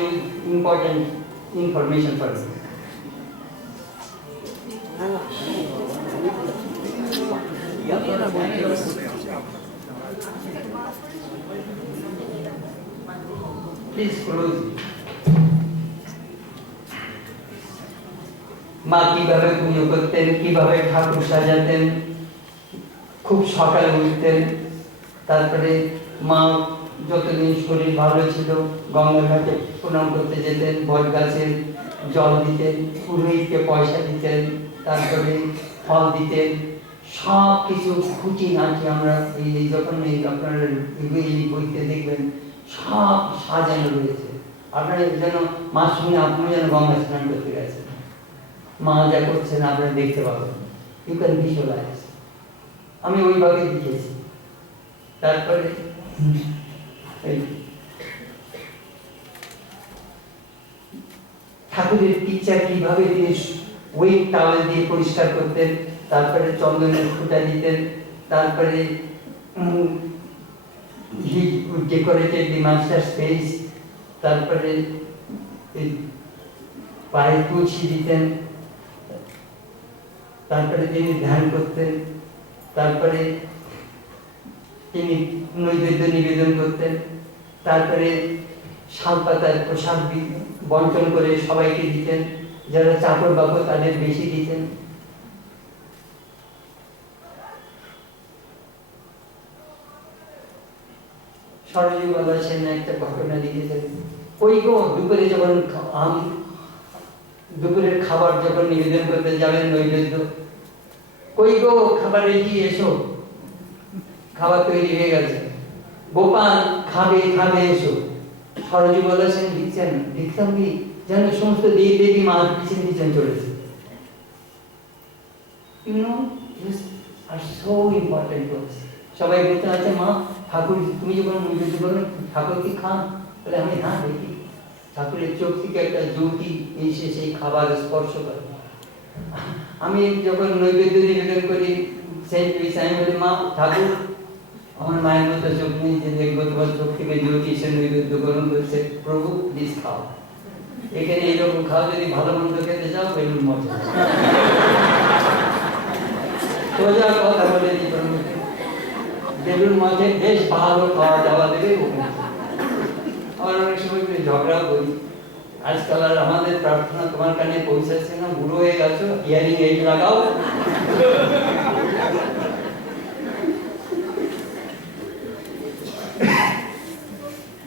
information for me. Please close. মা কিভাবে পুজো করতেন, কিভাবে ঠাকুর সাজাতেন, খুব সকালে উঠতেন, তারপরে মা যতদিন শরীর ভালো ছিল গঙ্গার ঘাটে প্রণাম করতে যেতেন, বট গাছের জল দিতেন, পুরোহিতকে পয়সা দিতেন, তারপরে ফল দিতেন, সব কিছু খুঁটি নাটি আমরা এই যখন এই আপনারা এই বইতে দেখবেন সব সাজানো রয়েছে। আপনারা যেন মার সঙ্গে আপনি যেন গঙ্গা স্নান করতে গেছেন, মা যা করছেন আপনারা দেখতে পাবেন, ইউ ক্যান ভিজুয়ালাইজ। আমি ওইভাবে লিখেছি। তারপরে ঠাকুরের পিকচার কিভাবে তিনি ওয়েট টাওয়েল দিয়ে পরিষ্কার করতেন, তারপরে চন্দনের ফুটা দিতেন, তারপরে he decorated the master space, তারপরে পায়ে তুলসী দিতেন, তারপরে তিনি ধ্যান করতেন, তারপরে তিনি নৈবেদ্য নিবেদন করতেন, তারপরে শালপাতার প্রসাদ বন্টন করে সবাইকে দিতেন, যারা চাকর বাকর তাদের বেশি দিতেন। সরজীবালা সেন একটা ঘটনা লিখেছেন, ওই গো দুপুরে যখন দুপুরের খাবার যখন নিবেদন করতে যাবেন নৈবেদ্য, কই গো খাবার রেডি, এসো, খাবার তৈরি হয়ে গেছে, গোপাল খাবে খাবে এসো। সরজীবালা সেন লিখছেন, লিখতাম কি যেন সমস্ত দেবী দেবী মা পিছন পিছন চলেছে। You know, these are so important to us. সবাই বলতে আছে মা ঠাকুর তুমি যখন নৈবেদ্য করো ঠাকুর কি খান? বলে আমি হ্যাঁ দেখি, ঠাকুরের চোখ থেকে একটা জ্যোতি এসে সেই খাবার স্পর্শ করে। আমি যখন নৈবেদ্য নিবেদন করি সেন্ট লুইস, আমি বলি মা ঠাকুর আমার মায়ের মতো চোখ নেই যে দেখবো তোমার চোখ থেকে জ্যোতি এসে নৈবেদ্য গ্রহণ করছে, প্রভু প্লিজ খাও। এখানে এইরকম খাও, যদি ভালো মন্দ খেতে চাও বেলুন মজা সোজা কথা বলে দিই, বেলুন মাঝে বেশ ভালো খাওয়া দাওয়া দেবে। আমার অনেক সময় ঝগড়া করি, আজকাল আর আমাদের প্রার্থনা তোমার কানে পৌঁছাচ্ছে না, বুড়ো হয়ে গেছো, হিয়ারিং এইড লাগাও।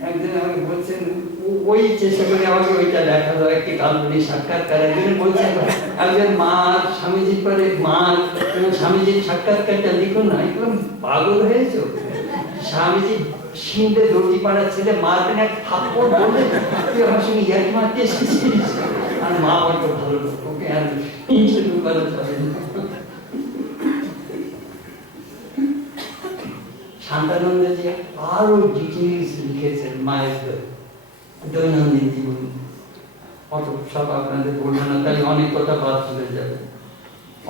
একদিন আমাকে বলছেন, ওই চেষ্টা করে আমাকে ওইটা দেখালো একটি কাল্পনিক সাক্ষাৎকার। একজন বলছেন একজন মা স্বামীজির পরে মা স্বামীজির সাক্ষাৎকারটা লিখুন না, একদম পাগল হয়েছ, স্বামীজি সিন্ধে দর্জি পাড়ার ছেলে মারবেন এক থাপ্পড় বলে তুই আমার সঙ্গে ইয়ার্কি মারতে এসেছিস। আর মা বড্ড ভালো লোক, ওকে আর ইন্টারভিউ করা চলে না। শান্তানন্দজি আরো ডিটেইলস লিখেছেন মায়ের দৈনন্দিন জীবন, অত সব আপনাদের বলবো না, তাহলে অনেক কথা বাদ চলে যাবে।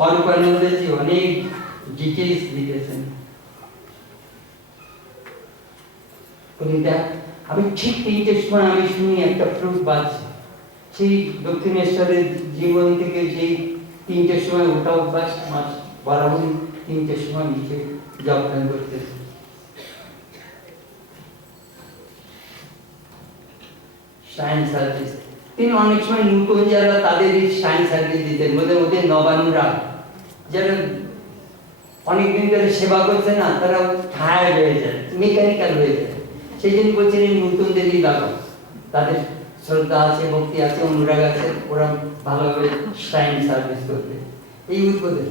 অরূপানন্দজি অনেক ডিটেইলস লিখেছেন। আমি ঠিক 3টের সময় আমি শুনি একটা ফ্লুট বাজছে, সেই দক্ষিণেশ্বরের জীবন থেকে সেই 3টের সময় ওঠা অভ্যাস মাস বরাবরই 3টের সময় নিচে যোগদান করতে। সায়েন্স সার্ভিস তিনি অনেক সময় নতুন যারা তাদের সায়েন্স সার্ভিস দিতেন, বলে ওদের নবান্নরা যারা অনেকদিন ধরে সেবা করছে না, তারা টায়ার্ড হয়ে যায়, মেকানিক্যাল হয়ে যায়। সেই জন্য বলছেন এই নতুনদেরই লাগাও, তাদের শ্রদ্ধা আছে, ভক্তি আছে, অনুরাগ আছে, ওরা ভালোভাবে শ্রাইন সার্ভিস করবে। এই উদ্বোধন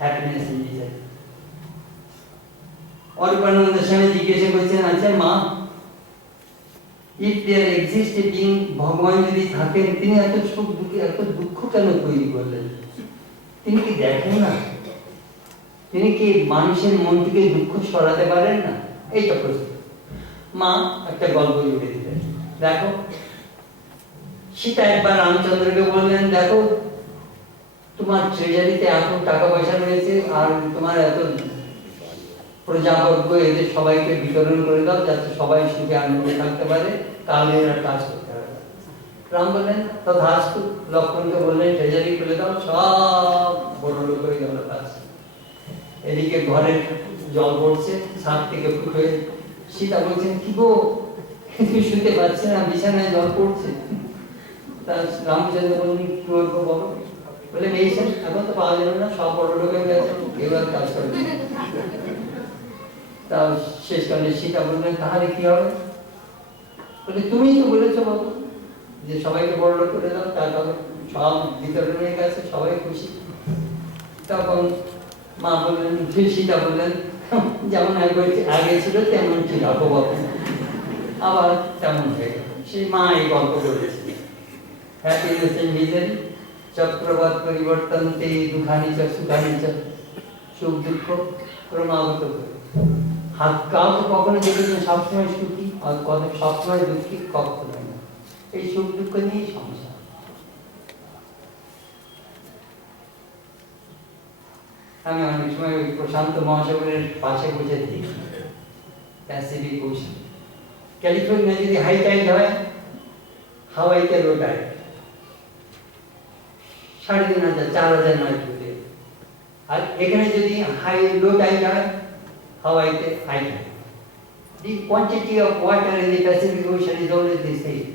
হ্যাপিনেস ইন ডিজাইন। অরূপানন্দ স্বামী জিজ্ঞাসা করছেন, আচ্ছা মা, if there exist a being, ভগবান যদি থাকেন, তিনি এত সুখ দুঃখে এত দুঃখ কেন তৈরি করলেন? তিনি কি দেখেন না? তিনি কি মানুষের মন থেকে দুঃখ সরাতে পারেন না? এইটা প্রশ্ন। মা একটা গল্প জুড়ে দিলেন, দেখো সীতা একবার রামচন্দ্রকে বললেন, দেখো তোমার ট্রেজারিতে এত টাকা পয়সা রয়েছে, আর তোমার এত প্রজাবর্গ, এদের সবাইকে বিতরণ করে দাও, যাতে সবাই সুখে আনন্দে থাকতে পারে, কালের আর কাজ করতে হবে। রাম বললেন তথাস্তু। লক্ষ্মণকে বললেন ট্রেজারি খুলে দাও, সব বড় লোক হয়ে গেল কাজ। এদিকে ঘরের জল পড়ছে, ছাদ থেকে ফুট হয়ে। সীতা বলছেন, কি গো, তুই শুনতে পাচ্ছি না, বিছানায় জল পড়ছে। তা রামচন্দ্র বললেন, কি করবো বলো? বলে মেয়েছেন এখন তো পাওয়া যাবে না, সব বড় লোক হয়ে গেছে, এবার কাজ করবে। তা শেষকালে সীতা বললেন, তাহলে কি হবে? বলে তুমি তো বলেছো বাবু যে সবাইকে বড় লোক করে দাও, তারপরে সব বিতরণ হয়ে গেছে, সবাই খুশি। তখন মা বললেন, সীতা বললেন, যেমন আগে ছিল তেমন ঠিক রাখো বাবু, আবার তেমন হয়ে গেল। সেই মা এই গল্প বলেছে, হ্যাপিনেস এন্ড মিজারি চক্রবাদ পরিবর্তন্তে দুঃখানি চ সুখানি চ, সুখ দুঃখ ক্রমাগত করে। হাত কাউকে কখনো দেখেছেন সবসময় সুখী, আর সবসময় দুঃখী? কখনো না। এই সুখ দুঃখ নিয়েই সংসার। আমি অনেক সময় ওই প্রশান্ত মহাসাগরের পাশে বসে দেখি প্যাসিফিক ওশান। ক্যালিফোর্নিয়া যদি হাই টাইড হয়, হাওয়াইতে লো টাইড, 3,500 4,000 মাইল দূরে। আর এখানে যদি হাই লো টাইড হয়, হাওয়াইতে high tide. The quantity of water in the Pacific Ocean is always the same.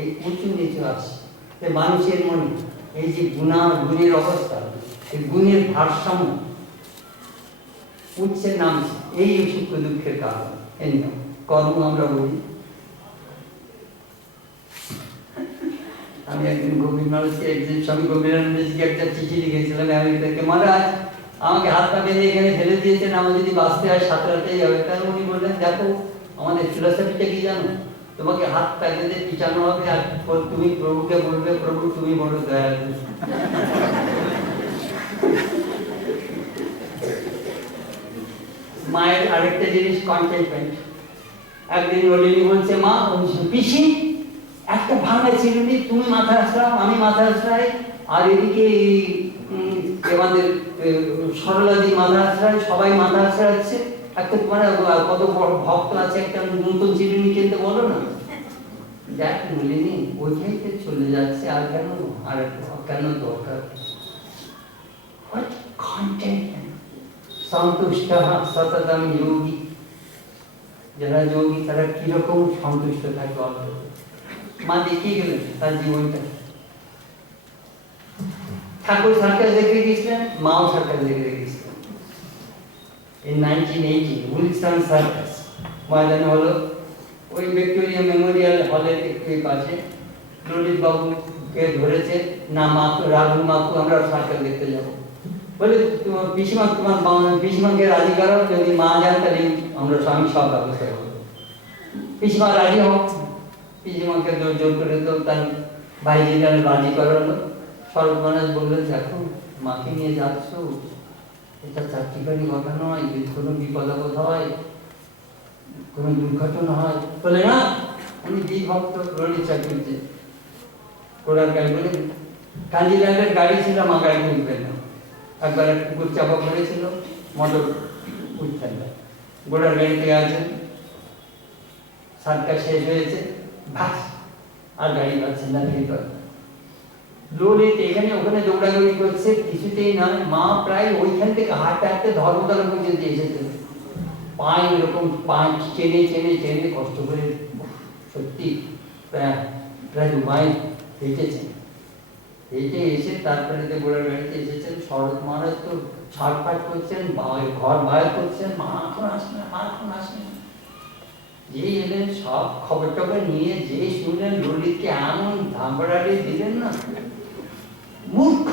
এই উঁচু নিচু আছে। মানুষের মনে এই যে গুণের অবস্থা, এই গুণের ভারসাম্য উঠছে নামছে, এই সুখ দুঃখের কারণ। কর্ম আমরা বলি। আমি একদিন গভীর মানুষকে, একদিন স্বামী গভীরানন্দজিকে একটা চিঠি লিখেছিলাম আমেরিকাকে, মহারাজ আমাকে হাত পা বেঁধে এখানে ফেলে দিয়েছেন, আমার যদি বাঁচতে হয় সাঁতরাতেই হবে। তাহলে উনি বললেন, দেখো আমাদের ফিলোসফিটা কি জানো, তোমাকে হাত পা বেঁধে পিটানো হবে, আর তুমি প্রভুকে বলবে, প্রভু তুমি বড় দয়ালু। মায়ের আরেকটা জিনিস কন্টেন্টমেন্ট। একদিন নলিনী বলছে, মা পিসি একটা ভাঙা চিরুনি, তুমি মাথা আশ্রাও, আমি মাথা আশ্রাই, আর এদিকে আমাদের সরলাদি মাথা আশ্রায়, সবাই মাথা আশ্রাচ্ছে, একটা তোমার কত বড় ভক্ত আছে, একটা নতুন চিরুনি কিনতে বলো না। দেখ নলিনী, ওইটাই তো চলে যাচ্ছে, আর কেন, আর কেন দরকার? সন্তুষ্ট সততম যোগী, যারা যোগী তারা কিরকম সন্তুষ্ট থাকে অল্প। মা দেখিয়ে গেলেন তার জীবনটা। ঠাকুর সার্কাস দেখে গেছিলেন, মাও সার্কাস দেখে গেছিলেন। In 1980 উইলসন সার্কাস ময়দানে হলো, ওই ভিক্টোরিয়া মেমোরিয়াল হলের একটু পাশে। ললিত বাবুকে ধরেছে, না মাকু, রাঘু মাকু, আমরা সার্কাস দেখতে যাবো। বলে তোমার পিসিমা, তোমার পিসিমাকে রাজি করো, যদি মা যান তাহলে আমরা স্বামী সব ব্যবস্থা করবো। পিসিমা রাজি হোক, পিসিমাকে জোর করে তো তার ভাইজিরা রাজি করালো। শরৎ মহারাজ বললেন, দেখো মাকে নিয়ে যাচ্ছ, এটা চাকরিকারী কথা নয়, যদি কোনো বিপদ আপদ হয়, কোনো দুর্ঘটনা হয়। বলে না, আমি বিভক্ত ললিত চাকরিতে ঘোড়ার গাড়ি বলে কাঞ্জিলালের গাড়ি ছিল, মা গাড়ি উঠবেন না। একবার এক কুকুর চাপা পড়েছিল, মোটর উঠতেন না, ঘোড়ার গাড়িতে আছেন, সার্কাস শেষ হয়েছে, ভাস আর গাড়ি পাচ্ছেন না। ললিত এখানে ওখানে দৌড়াদৌড়ি করছে, কিছুতেই নয়। মা প্রায় ওইখান থেকে হাঁটতে হাঁটতে ধর্মতলা পর্যন্ত এসেছে, পায়ে এরকম পা চেনে চেনে চেনে কষ্ট করে, সত্যি প্রায় 2 মাইল হেঁটেছেন। হেঁটে এসে তারপরে যে গোড়ার বাড়িতে এসেছেন, শরৎ মহারাজ তো ছাটপাট করছেন, ঘর বাইর করছেন, মা এখন আসে না, মা এখন আসে না। যেই এলেন সব খবর টবর নিয়ে যেই শুনলেন, ললিতকে এমন ধামড়াড়ি দিলেন না, মূর্খ,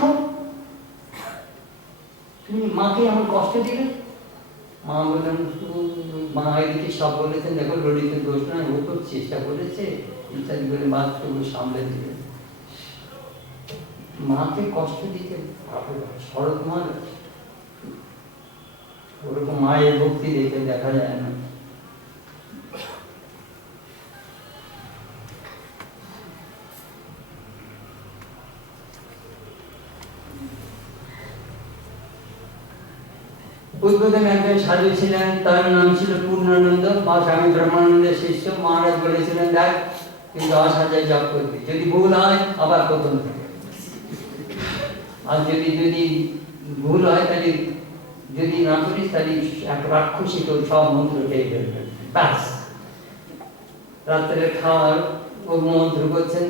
তুমি মাকে এমন কষ্ট দিলে। মা বললেন, মা এদিকে সব বলেছেন, দেখো ললিতের দোষ নয়, ও তো চেষ্টা করেছে ইত্যাদি বলে মা তবু সামলে দিলেন। মাকে কষ্ট দিতে শরৎ মহারাজ, ওরকম মায়ের ভক্তি দেখে দেখা যায় না। উদ্বোধন একজন সাধু ছিলেন, তার নাম ছিল পূর্ণানন্দ, মা স্বামী ব্রহ্মানন্দের শিষ্য। মহারাজ বলেছিলেন, দেখ তুই 10,000 জপ করবি, যদি ভুল হয় আবার প্রথম থেকে, আর যদি যদি ভুল হয় তাহলে যদি না করিস তাহলে এক রাক্ষসী তোর সব মন্ত্র খেয়ে ফেলবে, ব্যাস। রাত্রে খাওয়ার ও মন্ত্র করছেন,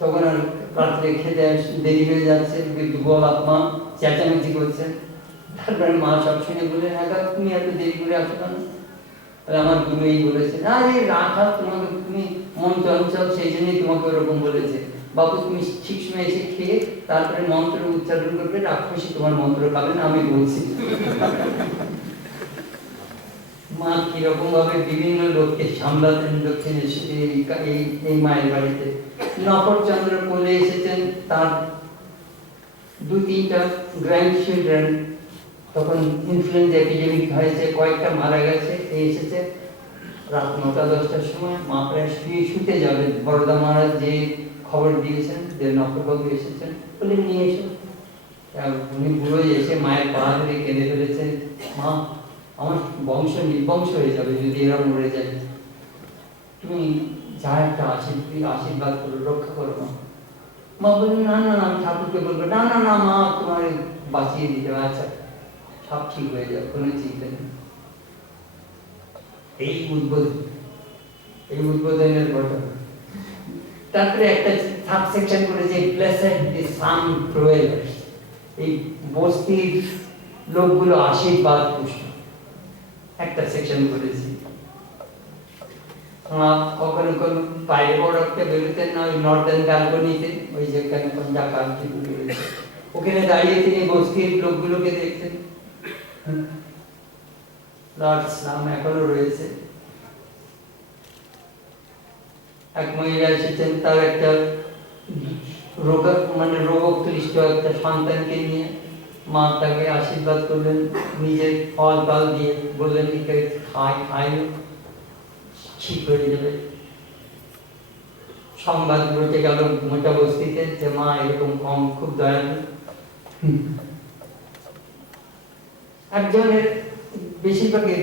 তখন আর রাত্রে খেতে দেরি হয়ে যাচ্ছে, গোলাপ মা চেঁচামেচি করছেন। তারপরে মা সব শুনে বললেন, তুমি এত দেরি করে আসো কেন? আমার গুরু এই বলেছে, আরে রাখা, তোমাকে তুমি মন চঞ্চল, সেই জন্যই তোমাকে ওরকম বলেছে। বাবু তুমি ঠিক সময় এসে খেয়ে তারপরে মন্ত্র উচ্চারণ করবে, রাক্ষসী তোমার মন্ত্র খাবে না, আমি বলছি। মা কিরকম ভাবে বিভিন্ন লোককে সামলাতেন দক্ষিণে এই মায়ের বাড়িতে। নফরচন্দ্র কোলে এসেছেন, তার 2-3টা গ্র্যান্ড চিলড্রেন, তখন ইনফ্লুয়েঞ্জা এপিডেমিক হয়েছে, কয়েকটা মারা গেছে। এসেছে রাত 9টা-10টার সময়, মা প্রায় শুতে যাবে, বরদা মহারাজ যে খবর দিয়েছেন যে নফরবাবু এসেছেন, বলে নিয়ে এসো। উনি বুড়ো এসে মায়ের পা ধরে কেঁদে ফেলেছেন, মা আমার বংশ নির্বংশ হয়ে যাবে যদি এরা মরে যায়, তুমি যা একটা আশীর্বাদ করো, রক্ষা করো মা। মা বললেন, না না আমি ঠাকুরকে বলবো, না না না মা তোমার বাঁচিয়ে দিতে হবে, আচ্ছা সব ঠিক হয়ে যাবে, কোনো চিন্তা নেই। এই উদ্বোধনের ঘটনা। তারপরে একটা সাবসেকশন করেছে, ব্লেসেড দি সান প্রোয়েলার্স, এই বস্তির লোকগুলো আশীর্বাদ পুষ্ট, একটা সেকশন করেছি। কখনো কোনো বাইরে বরফটা বেরোতেন না, ওই নর্দার্ন ব্যালকনিতে, ওই যেখানে জাকাত রয়েছে, ওখানে দাঁড়িয়ে তিনি বস্তির লোকগুলোকে দেখতেন। লর্ডস নাম এখনো রয়েছে। এক মহিলা এসেছেন, তার একটা রোগক্লিষ্ট একটা সন্তানকে নিয়ে, মা তাকে আশীর্বাদ করলেন, নিজের ফল টল দিয়ে বললেন, খাইও ঠিক হয়ে যাবে। সংবাদ রটে গেল মোটা বস্তিতে যে মা এরকম কম, খুব দয়ালু। একজনের, বেশিরভাগই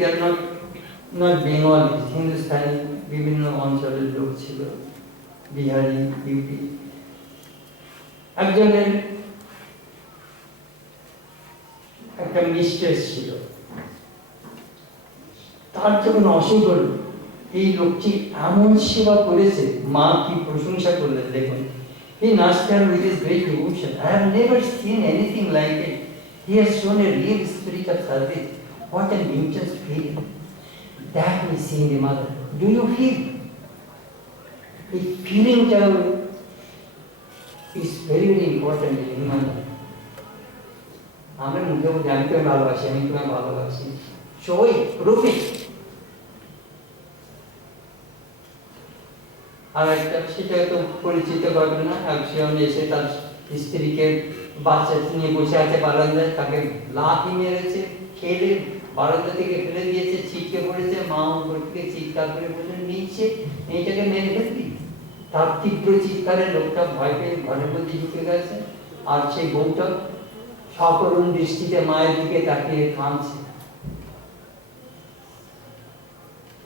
নট বেঙ্গল, হিন্দুস্তানি বিভিন্ন অঞ্চলের লোক ছিল, বিহারি, ইউপি। একজনের একটা মিস্ট্রেস ছিল, তার যখন অসুখ হল, এই লোকটি এমন সেবা করেছে, মা কি প্রশংসা করলেন দেখুন। He nursed her with his great devotion. I have never seen anything like it. He has shown a real spirit of service. What an intense feeling that we see in the mother. Do you feel? The feeling is very very important in human life. আমরা মুখে মুখে আমি তোমায় ভালোবাসি, আমি তোমায় ভালোবাসি, show it, prove it. আর একটা, সেটা তো পরিচিত ঘটনা, একজন এসে তার স্ত্রীকে বাচ্চা নিয়ে বসে আছে বারান্দায়, তাকে লাথি মেরেছে, খেলে বারান্দা থেকে ফেলে দিয়েছে, ছিটকে পড়েছে। মা উপর থেকে চিৎকার করে বললেন, নিচে এইটাকে মেরে ফেলবি। তার তীব্র চিৎকারে লোকটা ভয় পেয়ে ঘরের মধ্যে ঢুকে গেছে, আর সেই বউটা সকরুণ দৃষ্টিতে মায়ের দিকে তাকিয়ে কাঁদছে।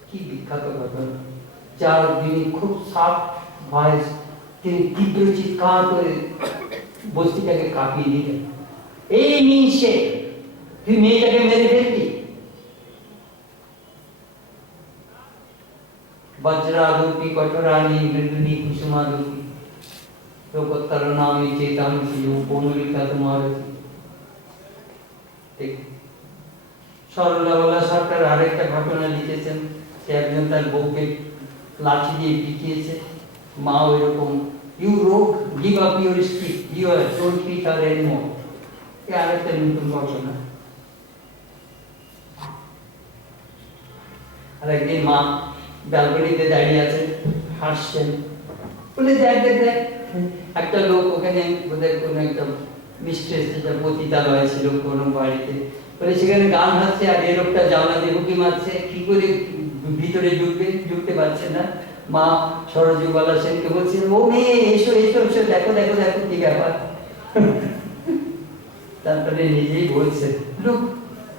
কি বিখ্যাত ঘটনা, যার তিনি খুব সফট ভয়েস, তিনি তীব্র চিৎকার করে বস্তিটাকে কাঁপিয়ে দিলেন, এই নিশে তুই মেয়েটাকে মেরে ফেলবি। বজ্রাদপি কঠোরানি মৃদুনি কুসুমাদপি, লোকোত্তর নামি চেতাম শিশু পনুলিকা তোমার ঠিক। সরলাওয়ালা সরকার আরেকটা ঘটনা লিখেছেন, সে একজন তার বউকে লাঠি দিয়ে পিটিয়েছে, মা ওই রকম you rode give up your speech you are don't beat her anymore. এই আরেকটা নতুন ঘটনা। আর একদিন মা ব্যালকনিতে দাঁড়িয়ে আছেন, হাসছেন, বলে দেখ দেখ দেখ একটা লোক ওখানে ওদের কোনো একটা মিস্ট্রেস যেটা পতিতালয় ছিল কোনো বাড়িতে, বলে সেখানে গান হাসছে আর এই লোকটা জানলা দিয়ে উঁকি মারছে, কি করে ভিতরে ঢুকতে পারছে না। মা সরোজবালা সেনকে বলছেন, ও মেয়ে এসো এসো এসো, দেখো দেখো দেখো কি ব্যাপার। তারপরে নিজেই বলছে, look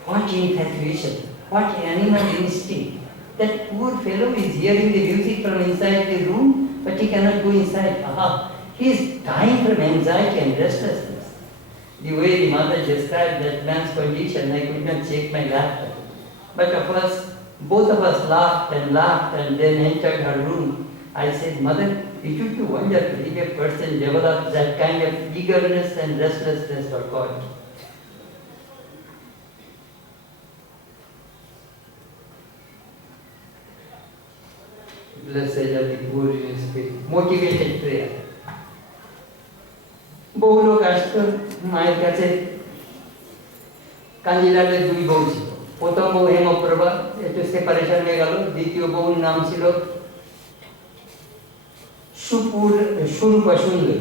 what infatuation, what animal instinct, that poor fellow is hearing the music from inside the room but he cannot go inside. Aha, he is dying from anxiety and restlessness. The way the mother described that man's condition, I could not check my laughter. But of course, both of us laughed and then entered her room. I said, Mother, it would be wonderful if a person develops that kind of eagerness and restlessness for God. Blessed are the poor in spirit. Motivated prayer. বহু লোক আসতো মায়ের কাছে। কাঞ্জিলালের দুই বউ ছিল। প্রথম বউ হেমপ্রভা, একটু সেপারেশন হয়ে গেল। দ্বিতীয় বউর নাম ছিল সুরূপা সুন্দরী।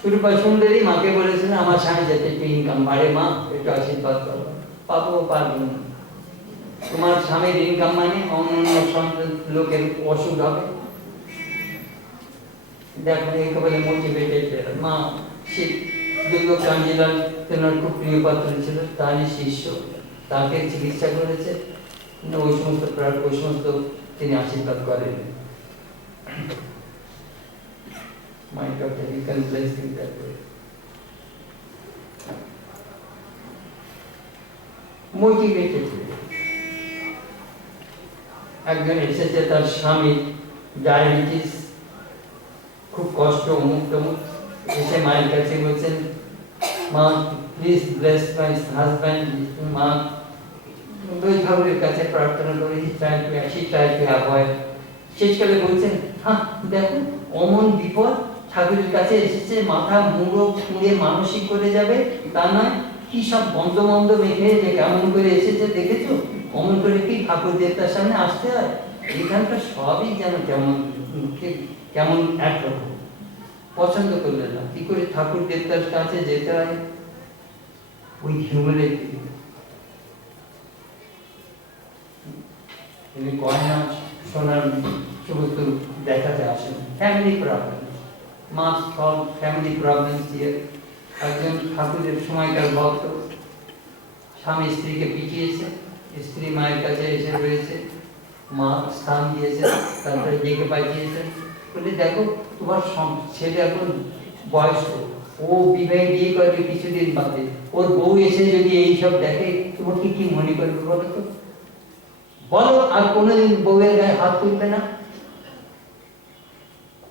সুরূপা সুন্দরী মাকে বলেছিল, আমার স্বামী যাতে একটু ইনকাম বাড়ে, মা একটু আশীর্বাদ করো। পাবো পারবো না, তোমার স্বামীর ইনকাম মানে অন্য লোকের অসুখ হবে। দেখো একেবারে মোটিভেটেড মা। সে দুর্গ কাঞ্জিলাল তেনার খুব প্রিয় পাত্র ছিল, তারই শিষ্য, তাকে চিকিৎসা করেছে, ওই সমস্ত তিনি আশীর্বাদ করেন। My daughter, you can bless him that way. Motivated. একজন এসেছে, তার স্বামী ডায়াবেটিস, খুব কষ্ট, অমুক তমুক, এসে মায়ের কাছে বলছেন, মা প্লিজ ব্লেস মাই হাজব্যান্ড। মা ওই ঠাকুরের কাছে প্রার্থনা করে শেষকালে বলছেন, হ্যাঁ দেখো অমন বিপদ ঠাকুরের কাছে এসেছে, মাথা মুড়ো খুঁড়ে মানসিক করে যাবে তা নয়, কি সব বন্ধ বন্ধ মেখে যে কেমন করে এসেছে দেখেছো, অমন করে কি ঠাকুর দেবতার সামনে আসতে হয়? এখানকার সবই যেন কেমন একরকম, পছন্দ করলেন না। কি করে ঠাকুর দেবতার কাছে যেতে হয়? ওই হিউম্যানিটি। তিনি গয়না সোনার সমস্ত দেখাতে আসেন। Family problem, must solve family problems here. একজন ঠাকুরের সময়কার ভক্ত, স্বামী স্ত্রীকে পিটিয়েছে, স্ত্রী মায়ের কাছে এসে রয়েছে, মা স্থান দিয়েছে, তারপরে ডেকে পাঠিয়েছেন, বলে দেখো তোমার ছেলে এখন বয়স্ক, ও বিয়ে করবে কিছুদিন বাদে, ওর বউ এসে যদি এইসব দেখে তোমাকে কি মনে করবে বলো তো? বলো আর কোনোদিন বউয়ের গায়ে হাত তুলবে না।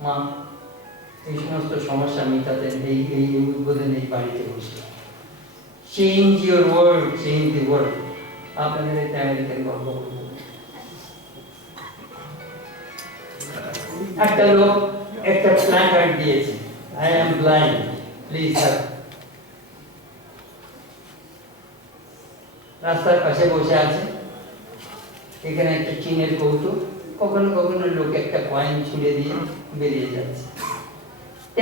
মা এই সমস্ত সমস্যা মেটাতেন এই উদ্বোধন এই বাড়িতে বসে। Change your world, change the world. আপনাদের একটা আমেরিকান গল্প বলবো। একটা লোক একটা প্ল্যাকার্ড দিয়েছে, I am blind, please help. রাস্তার পাশে বসে আছে, এখানে একটা চিনের কৌটো, কখনো কখনো লোক একটা কয়েন ছুঁড়ে দিয়ে বেরিয়ে যাচ্ছে।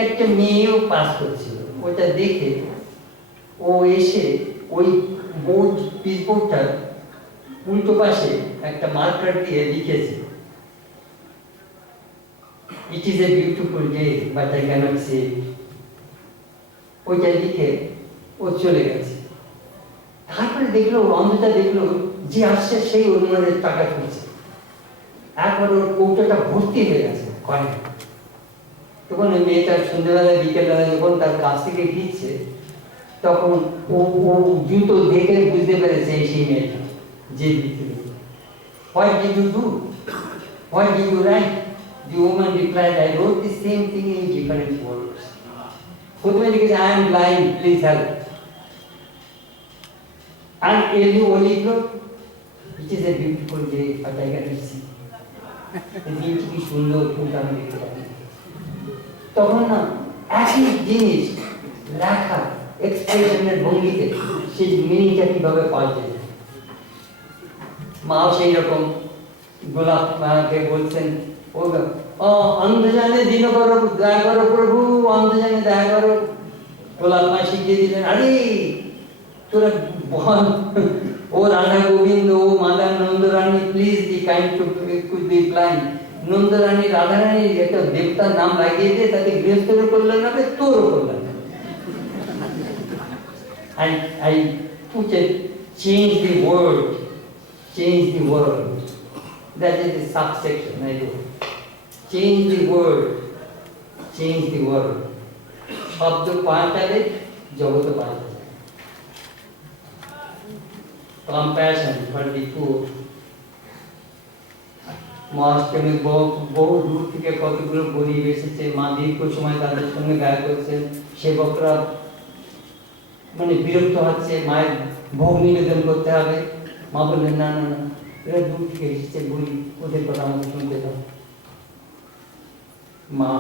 একটা মেয়েও পাস করছিল, ওটা দেখে ও এসে ওই বোর্ড পিসবোর্ডটার উল্টো পাশে একটা মার্কার দিয়ে লিখেছে, it is a beautiful day but I cannot see it. ওইটা লিখে ও চলে গেছে। তারপরে দেখলো, অন্ধটা দেখলো যে আসছে সেই অনুমানের টাকা তুলছে, একবার ওর কৌটোটা ভর্তি হয়ে গেছে কয়েন। তখন ওই মেয়েটা সন্ধ্যেবেলায় বিকেলবেলায় যখন তার কাছ থেকে ফিরছে, তখন ও জুতো দেখে বুঝতে পেরেছে সেই মেয়েটা যে ভিতরে। What did you do? What did you write? The woman replied, I wrote the same thing in different words. প্রথমে লিখেছে I am blind please help, আর এলু ও লিখলো it is a beautiful day but I cannot see, দিনটি কি সুন্দর কিন্তু আমি দেখতে পাচ্ছি। তখন না একই জিনিস লেখা এক্সপ্রেশনের ভঙ্গিতে সেই মিনিংটা কিভাবে পাল্টে যায়। মাও সেই রকম গোলাপ মাকে বলছেন ও অন্ধজানে দিন করো দয়া করো প্রভু, অন্ধজানে দয়া করো। গোলাপ মা শিখিয়ে দিলেন, আরে তোরা বল ও রাধা গোবিন্দ, ও mother Nandarani, please be kind to could be blind. Nandarani Radharani একটা দেবতার নাম লাগিয়ে দিয়ে তাতে গৃহস্থের কল্যাণ হবে, তোরও কল্যাণ। I put it, change the word, change the word. That is the subsection I do. Change the word, change the word. শব্দ পাল্টালে জগৎ পাল্টে যায়। Compassion for the poor. Mahashtami বহু দূর থেকে কতগুলো গরিব এসেছে, মা দীর্ঘ সময় তাদের সঙ্গে দেখা করছেন, সেবকরা মানে বিরক্ত হচ্ছে, মায়ের ভোগ নিবেদন করতে হবে। মা বললেন না না না, এরা দূর থেকে এসেছে গরিব, ওদের কথা আমাকে শুনতে দাও। মা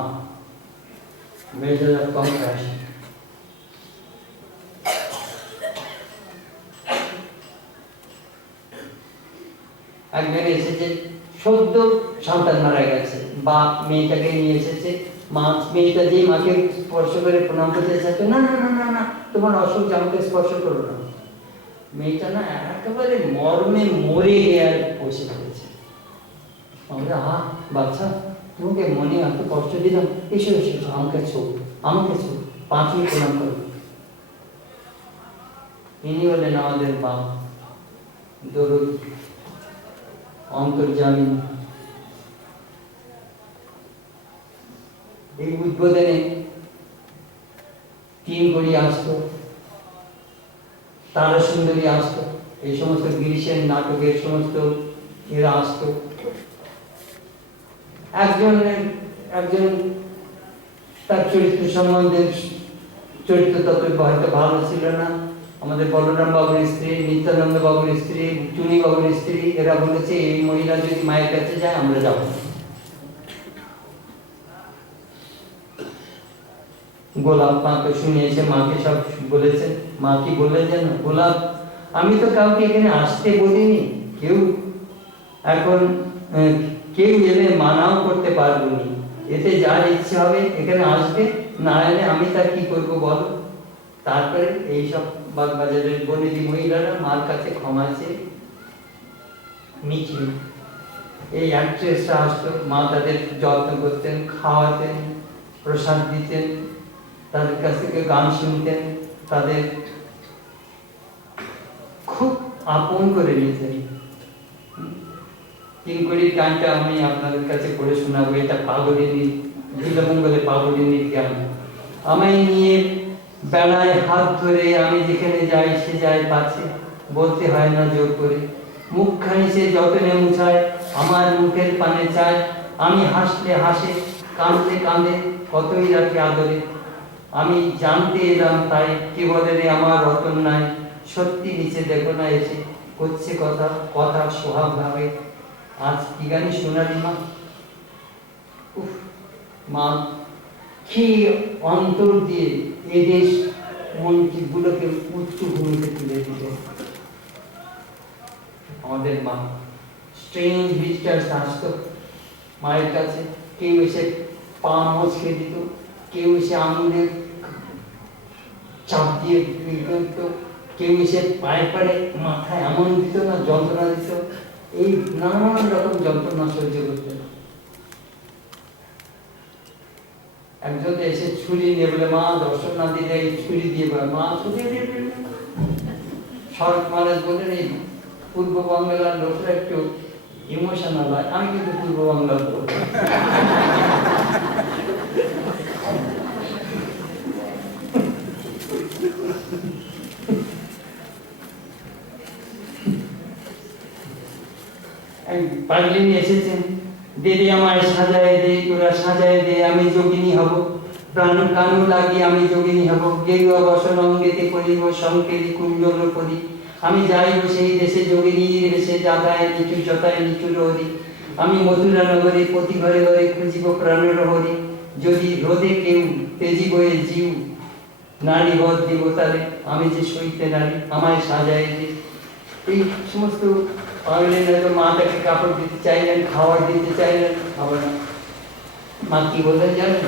মেজার অফ কম্প্যাশন। একজন এসেছে, সদ্য সন্তান মারা গেছে, বাপ মেয়েটাকে নিয়ে এসেছে, মা মেয়েটা যেই মাকে স্পর্শ করে প্রণাম করতে চাইছে, না না না না না তোমার অসুখ আমাকে স্পর্শ করো না। মেয়েটা না একেবারে মর্মে মরে গিয়ে বসে পড়েছে। আমরা বাচ্চা তোমাকে মনে এত কষ্ট দিলাম, এসো এসো আমাকে ছোট, আমাকে ছোট, পাঁচ মিনিট প্রণাম করো। ইনি হলেন আমাদের বাপ, দরুদ অন্তর্যামী। এই উদ্বোধনে 3 গড়ি আসতো, তারা সুন্দরী আসতো, এই সমস্ত গ্রীষ্মের নাটকের সমস্ত এরা আসতো। একজন তার চরিত্র সম্বন্ধে চরিত্র তত্ত্ব হয়তো ভালো ছিল না। আমাদের বলরাম বাবুর স্ত্রী, নিত্যানন্দ বাবুর স্ত্রী, চুনি বাবুর স্ত্রী, এরা বলেছে এই মহিলা যদি মায়ের কাছে যায় আমরা যাব। গোলাপ মা তো শুনিয়েছে, মাকে সব বলেছেন। মা কি বললেন জানো? গোলাপ আমি তো কাউকে এখানে আসতে বলিনি, কেউ এলে মানাও করতে পারবো না, এতে যার ইচ্ছে হবে এখানে আসবে, না এলে আমি তার কি করবো বলো। তারপরে এইসব বাগবাজারের বনেদি মহিলারা মার কাছে ক্ষমা চেয়ে মিছিল, এই অ্যাক্ট্রেসরা আসতো, মা তাদের যত্ন করতেন, খাওয়াতেন, প্রসাদ দিতেন, তাদের কাছ থেকে গান শুনতেন, তাদের খুব আপন করে নিতেন। 3 গড়ির গানটা আমি আপনাদের কাছে পড়ে শোনাবো। এটা পাগলিনী, বিলমঙ্গলে পাগলিনীর গান। আমায় নিয়ে বেড়ায় হাত ধরে, আমি যেখানে যাই সে যায় পাছে, বলতে হয় না জোর করে, মুখখানি সে যতনে মুছায়, আমার মুখের পানে চায়, আমি হাসলে হাসে, কাঁদলে কাঁদে, কতই রাখি আদরে। আমি জানতে এলাম তাই, কে বলে রে আমার রতন নাই, সত্যি নিচে দেখো না এসে, করছে কথা কথা সোহাগ ভাবে। আজ কি গানি শোনালি মা? উফ মা কি অন্তর দিয়ে এদেশ মনগুলোকে উচ্চ ভূমিতে তুলে দিলেন। আমাদের মা স্ট্রেঞ্জ ভিজিটার্স আসতো মায়ের কাছে, কেউ এসে পা মচকে দিত, কেউ এসে আঙুলে চাপ দিয়ে দিত, কেউ এসে পায়ে পাড়ে মাথায় এমন দিত না, যন্ত্রণা দিত, এই নানান রকম যন্ত্রণা সহ্য করতে। একজন এসে ছুরি নিয়ে বলে, মা দর্শন না দিলে এই ছুরি দিয়ে মা ছুরি দিয়ে শরৎ মহারাজ বলেন এই পূর্ব বাংলার লোকরা একটু ইমোশনাল হয়, আমি কিন্তু পূর্ব বাংলার লোক। পাগলিনী এসেছেন, দিদি আমায় সাজায় দে, তোরা সাজায় দে, আমি যোগিনী হব। প্রাণ কানু লাগি আমি যোগিনী হব, গেরুয়া বসন অঙ্গেতে করিব শঙ্কেরি কুঞ্জল করি। আমি যাইব সেই দেশে যোগিনীর বেশে, যাতায় নিচু যতায় নিচুর হরি। আমি মথুরা নগরে প্রতি ঘরে ঘরে খুঁজিব প্রাণের হরি। যদি রোদে কেউ তেজি বয়ে জিউ, নারী বধ দিব তারে, আমি যে সইতে নারী আমায় সাজায় যে। এই সমস্ত পাগলের হয়তো মা তাকে কাপড় দিতে চাইলেন, খাবার দিতে চাইলেন, খাবার না। মা কি বললেন জানেন?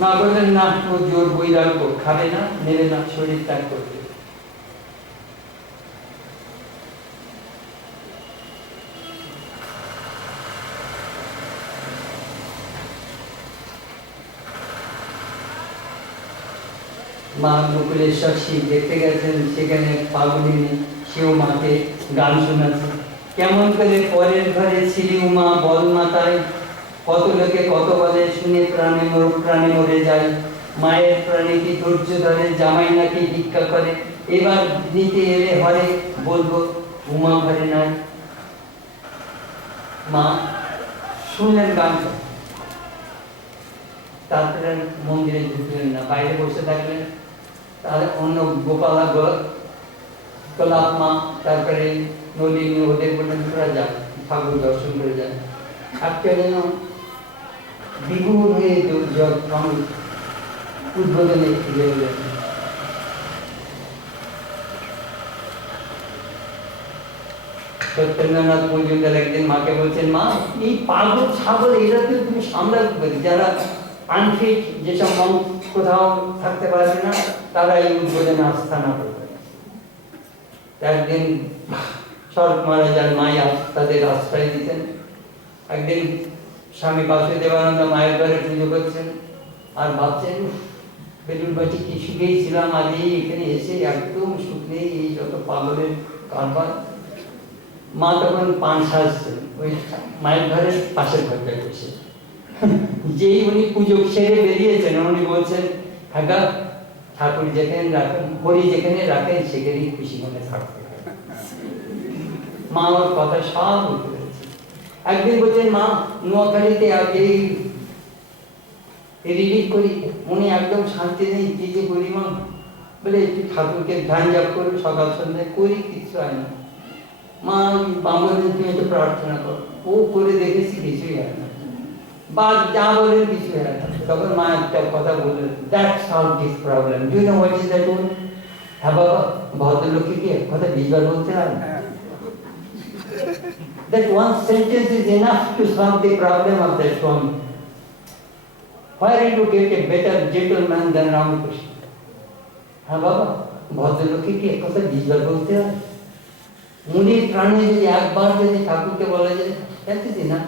মা বললেন না, ও জোর বৈরাগ্য, খাবে না, নেবে না, শরীর ত্যাগ করবে। মা মুকুলেশ্বর শিব দেখতে গেছেন, সেখানে পাগলিনী, সেও মাকে গান শোনাচ্ছে। কেমন করে পরের ঘরে ছিলি উমা, বল মাতায় কত লোকে কত বলে, শুনে প্রাণে মরে যায়। মায়ের প্রাণে কি ধৈর্য ধরে, জামাই নাকি ভিক্ষা করে। এবার নিতে এলে হরে, বলবো উমা ঘরে নাই। মা শুনলেন গানটা, তারপরে মন্দিরে ঢুকলেন না, বাইরে বসে থাকলেন। তাহলে অন্য গোপালা গোলাপ মা, তারপরে নলিনী, ওদের বললেন তোরা যান, ঠাকুর দর্শন করে যান। আজকে যেন বিভোর হয়ে উদ্বোধনে ফিরে এলেন। সত্যেন্দ্রনাথ মজুমদার একদিন মাকে বলছেন, মা এই পাগল ছাগল এরা তো তুমি সামলাতে পারি, যারা আনফিট, যেসব মানুষ কোথাও থাকতে পারবে না, তারা এই উদ্বোধনে আস্থানা করবে। একদিন শরৎ মারা যান, মায়া তাদের আশ্রয় দিতেন। একদিন স্বামী বাসুদেবানন্দ মায়ের ঘরে পুজো করছেন, আর ভাবছেন বেলুর বাটি কি সুখেই ছিলাম, আজ এখানে এসে একদম সুখ নেই, এই যত পাগলের কারবার। মা তখন পান সাজছেন ওই মায়ের ঘরের পাশের ঘরটায় বসে। যেই উনি পুজো সেরে বেরিয়েছেন, উনি বলছেন, কাকা ঠাকুর যেখানে রাখেন, হরি যেখানে রাখেন, সেখানেই খুশি মনে থাকতে হয়। মা ওর কথা সব উঠে গেছে। একদিন বলছেন, মা নোয়াখালীতে আগে রিলিজ করি, মনে একদম শান্তি নেই, কি যে করি মা। বলে একটু ঠাকুরকে ধ্যান জাপ করবে সকাল সন্ধ্যায়, করি কিছু হয় না। মা বাংলাদেশ তুমি একটু প্রার্থনা করো, ও করে দেখেছি কিছুই হয় না, বা যা বলেন কিছু হয় না। তখন মা একটা কথা বললেন, that's solve this problem. Do you know what is that one? হ্যাঁ বাবা, ভদ্রলোককে কি এক কথা 20 বার বলতে হয়? That one sentence is enough to solve the problem of that Swami. Where did you get a better gentleman than Ramakrishna? হ্যাঁ বাবা, ভদ্রলোককে কি এক কথা 20 বার বলতে হয়? উনি প্রাণে যদি একবার যদি ঠাকুরকে বলা যায়, এতদিন না।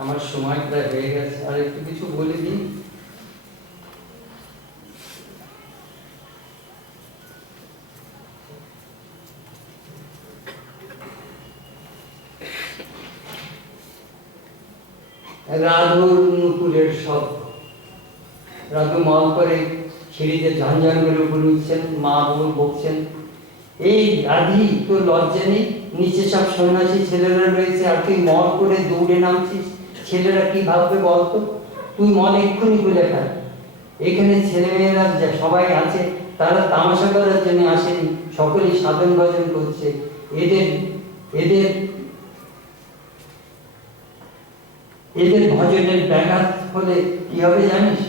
আমার সময় প্রায় হয়ে গেছে, আর একটু কিছু বলে দিই। রাধুর নুপুরের শব্দ, রাধু মল করে সিঁড়িতে ঝঞ্ঝন করে উপরে উঠছেন, মা বকছেন, এই রাধি তোর লজ্জা নেই, নিচে সব সন্ন্যাসী ছেলেরা রয়েছে, আর তুই মল করে দৌড়ে নামছিস, ছেলেরা কি ভাববে বলতো? তুই মল এক্ষুনি খুলে ফেল। এখানে ছেলেমেয়েরা সবাই আছে, তারা তামাশা করার জন্য আসেনি, সকলেই সাধন ভজন করছে। এদের এদের এদের ভজনের ব্যাঘাত হলে কি হবে জানিস?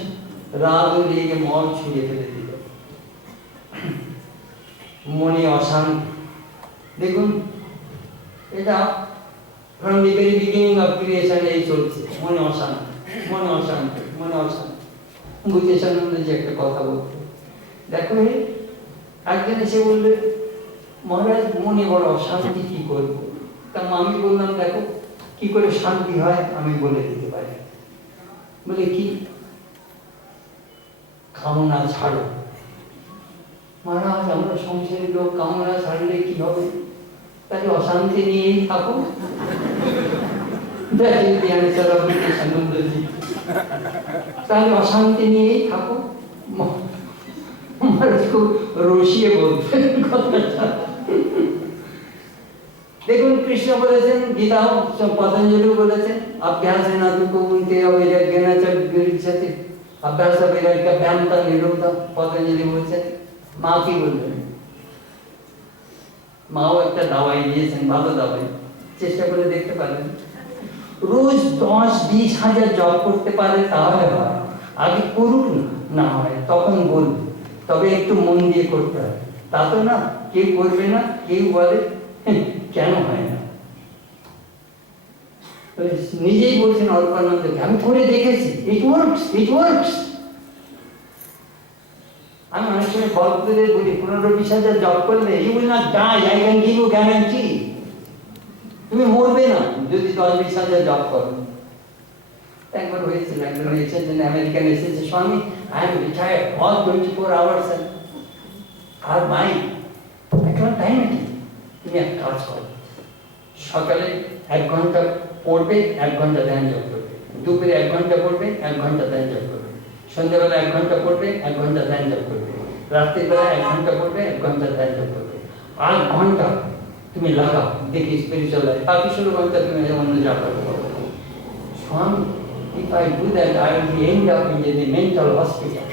রাগ লেগে মল ছুঁড়ে ফেলে দিল। মনে অশান্তি। দেখুন, এটা from the very beginning of creation এই চলছে, মনে অশান্তি, মনে অশান্তি, মনে অশান্তি। বুঝেশানন্দ যে একটা কথা বলতো, দেখো একজন এসে বললে, মহারাজ মনে বড় অশান্তি, কি করবো? তা আমি বললাম, দেখো কি করে শান্তি হয় আমি বলে দিতে পারি। বলে কি? কামনা ছাড়ো। মহারাজ আমরা সংসারের লোক, কামনা ছাড়লে কি হবে? তাহলে অশান্তি নিয়েই থাকো। তাহলে অশান্তি নিয়েই থাকো। মহারাজ খুব রসিয়ে বলতেন কথাটা। দেখুন কৃষ্ণ বলেছেন, গীতা পতঞ্জলি বলেছেন, अभ्यास न तो कुंते अविरज्ञ च विरजति, अभ्यास विरज्ञ अभ्यामता निरोध। পতঞ্জলি বলছেন, মা কি বলবেন? মাও একটা দাওয়াই দিয়েছেন, ভালো দাওয়াই, চেষ্টা করে দেখতে পারেন। রোজ 10-20 হাজার জপ করতে পারে তাহলে হয়, আগে করুক না হয় তখন বলবে, তবে একটু মন দিয়ে করতে হবে। তা তো না, কেউ করবে না, কেউ বলে কেন হয় না। নিজেই বলছেন অল্পানন্দকে, আমি করে দেখেছি, ইট ওয়ার্কস, ইট ওয়ার্কস। আমি অনেক সময় ভক্তদের বলি 15-20 হাজার জপ করলে you will not die, I can give you guarantee. তুমি মরবে না যদি 10-20 হাজার জপ করো। একবার হয়েছিল, একজন এসেছেন আমেরিকান, এসেছে, স্বামী I am retired all 24 hours আর মাই এখন টাইম নেই। তুমি এক কাজ করো, সকালে 1 ঘন্টা পড়বে, 1 ঘন্টা ধ্যান জপ করবে, দুপুরে 1 ঘন্টা পড়বে, 1 ঘন্টা ধ্যান জপ করবে, সন্ধ্যাবেলা 1 ঘন্টা পড়বে, 1 ঘন্টা ধ্যান জপ করবে, রাত্রিবেলা 1 ঘন্টা পড়বে, 1 ঘন্টা ধ্যান জপ করবে। 8 ঘন্টা তুমি লাগাও, দেখি স্পিরিচুয়াল লাইফ। বাকি 16 ঘন্টা তুমি অন্য যা করো। স্বামী, if I do that, I will end up in the mental hospital.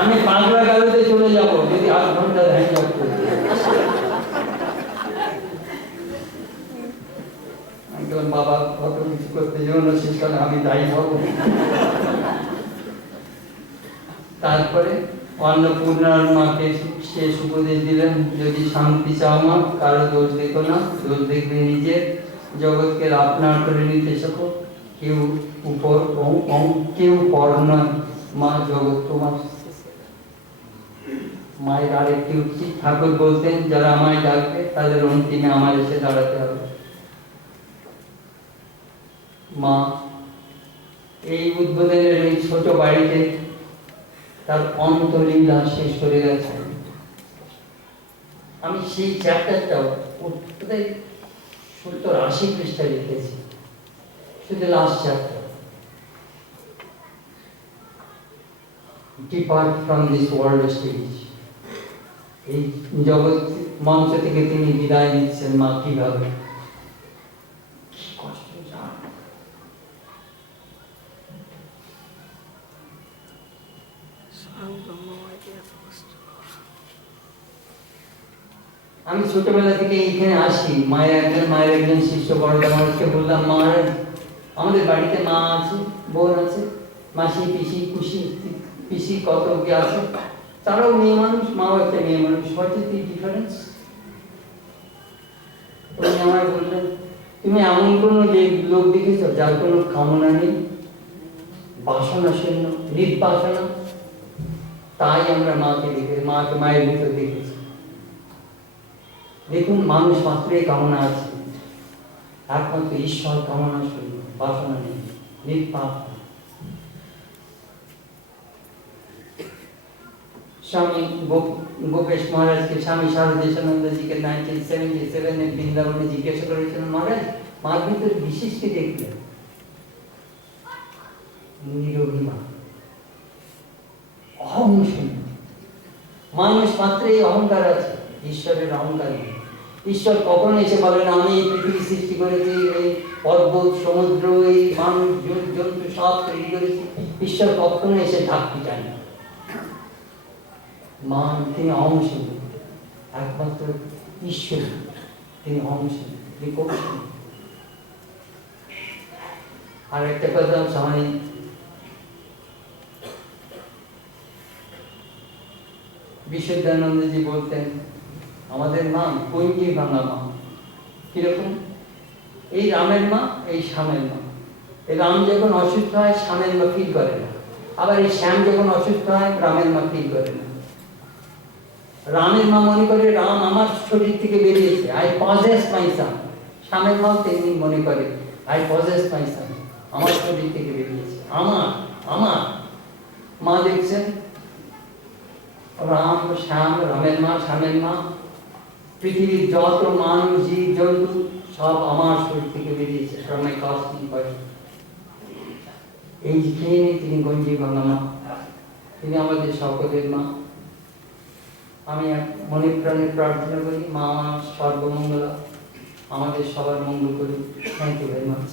আমি পাগলা গালুতে চলে যাব যদি 8 ঘন্টা ধ্যান জপ করি। বাবা কত কিছু করতে যেও না, শেষকালে আমি দায়ী হব। তারপরে অন্নপূর্ণার মাকে শেষ উপদেশ দিলেন, যদি শান্তি চাও মা, কারো দোষ দেখো না, দোষ দেখবে নিজের। জগৎকে আপনার করে নিতে শেখো, কেউ উপর কেউ পর নয়, মা জগৎ তোমার। মায়ের আরেকটি উক্তি ঠাকুর বলতেন, যারা আমায় ডাকবে তাদের অন্তিমে আমার এসে দাঁড়াতে হবে। মা এই উদ্বোধনের এই ছোট বাড়িতে তার অন্তলীলা শেষ করে গেছে। আমি সেই চ্যাপ্টারটাও 70-80 পৃষ্ঠায় লিখেছি, শুধু last chapter, depart from this world stage. এই জগৎ মঞ্চ থেকে তিনি বিদায় নিচ্ছেন, মা কিভাবে, কি কষ্ট জান। আমি ছোটবেলা থেকে এইখানে আসি, মায়ের একজন শিষ্য বড়দা মহারাজকে বললাম, মহারাজ আমাদের বাড়িতে মা আছে, বোন আছে, মাসি, পিসি, পিসি কত কি আছে, তারাও মেয়ে মানুষ, মাও একটা মেয়ে মানুষ, হোয়াট ইজ দি ডিফারেন্স? উনি আমায় বললেন, তুমি এমন কোনো লোক দেখেছো যার কোনো কামনা নেই, বাসনা শূন্য, নির্বাসনা? তাই আমরা মাকে দেখে, মায়ের ভিতর দেখেছি। দেখুন, মানুষ মাত্রই কামনা আছে, একমাত্র ঈশ্বর কামনা শূন্য, বাসনা নেই, নির্পাপ। स्वामी गोपेश महाराज के स्वामी शारदेशानंद जी के 1977 में वृंदावन जिज्ञासा करेছিলেন, महाराज मार ভিতর বিশেষ কি দেখলেন? নিরোগী মা, অহং শূন্য। মানুষ মাত্রই অহংকার আছে, ঈশ্বরের অহংকার নেই। ঈশ্বর কখনো এসে বলেন আমি এই পৃথিবী সৃষ্টি করেছি, এই পর্বত সমুদ্র, এই মানুষ জন্তু সব তৈরি করেছি। ঈশ্বর কখনো এসে ঢাক পিটান না। মা তিনি অহংশীল, একমাত্র ঈশ্বর তিনি অহংশীল, তিনি কৌশল। আর একটা কথা স্বামী বিশুদ্ধানন্দজি বলতেন, আমাদের মা কৈঙ্কি ভাঙা মা। কিরকম? এই রামের মা, এই শ্যামের মা। এই রাম যখন অসুস্থ হয় শ্যামের মা ফিল করে না, আবার এই শ্যাম যখন অসুস্থ হয় রামের মা ফিল করে না। রামের মা মনে করে রাম আমার শরীর থেকে বেরিয়েছে, আই পজেস মাই সন। শ্যামের মাও তেমনি মনে করে আই পজেস মাই সন, আমার শরীর থেকে বেরিয়েছে, আমার। মা দেখছেন রাম শ্যাম, রামের মা শ্যামের মা, পৃথিবীর যত মানুষ জীব জন্তু সব আমার শরীর থেকে বেরিয়েছে। এই যিনি তিনি গঞ্জি বাংলা মা, তিনি আমাদের সকলের মা। আমি মনে প্রাণে প্রার্থনা করি মা আমার সর্বমঙ্গলা, আমাদের সবার মঙ্গল করি। Thank you very much.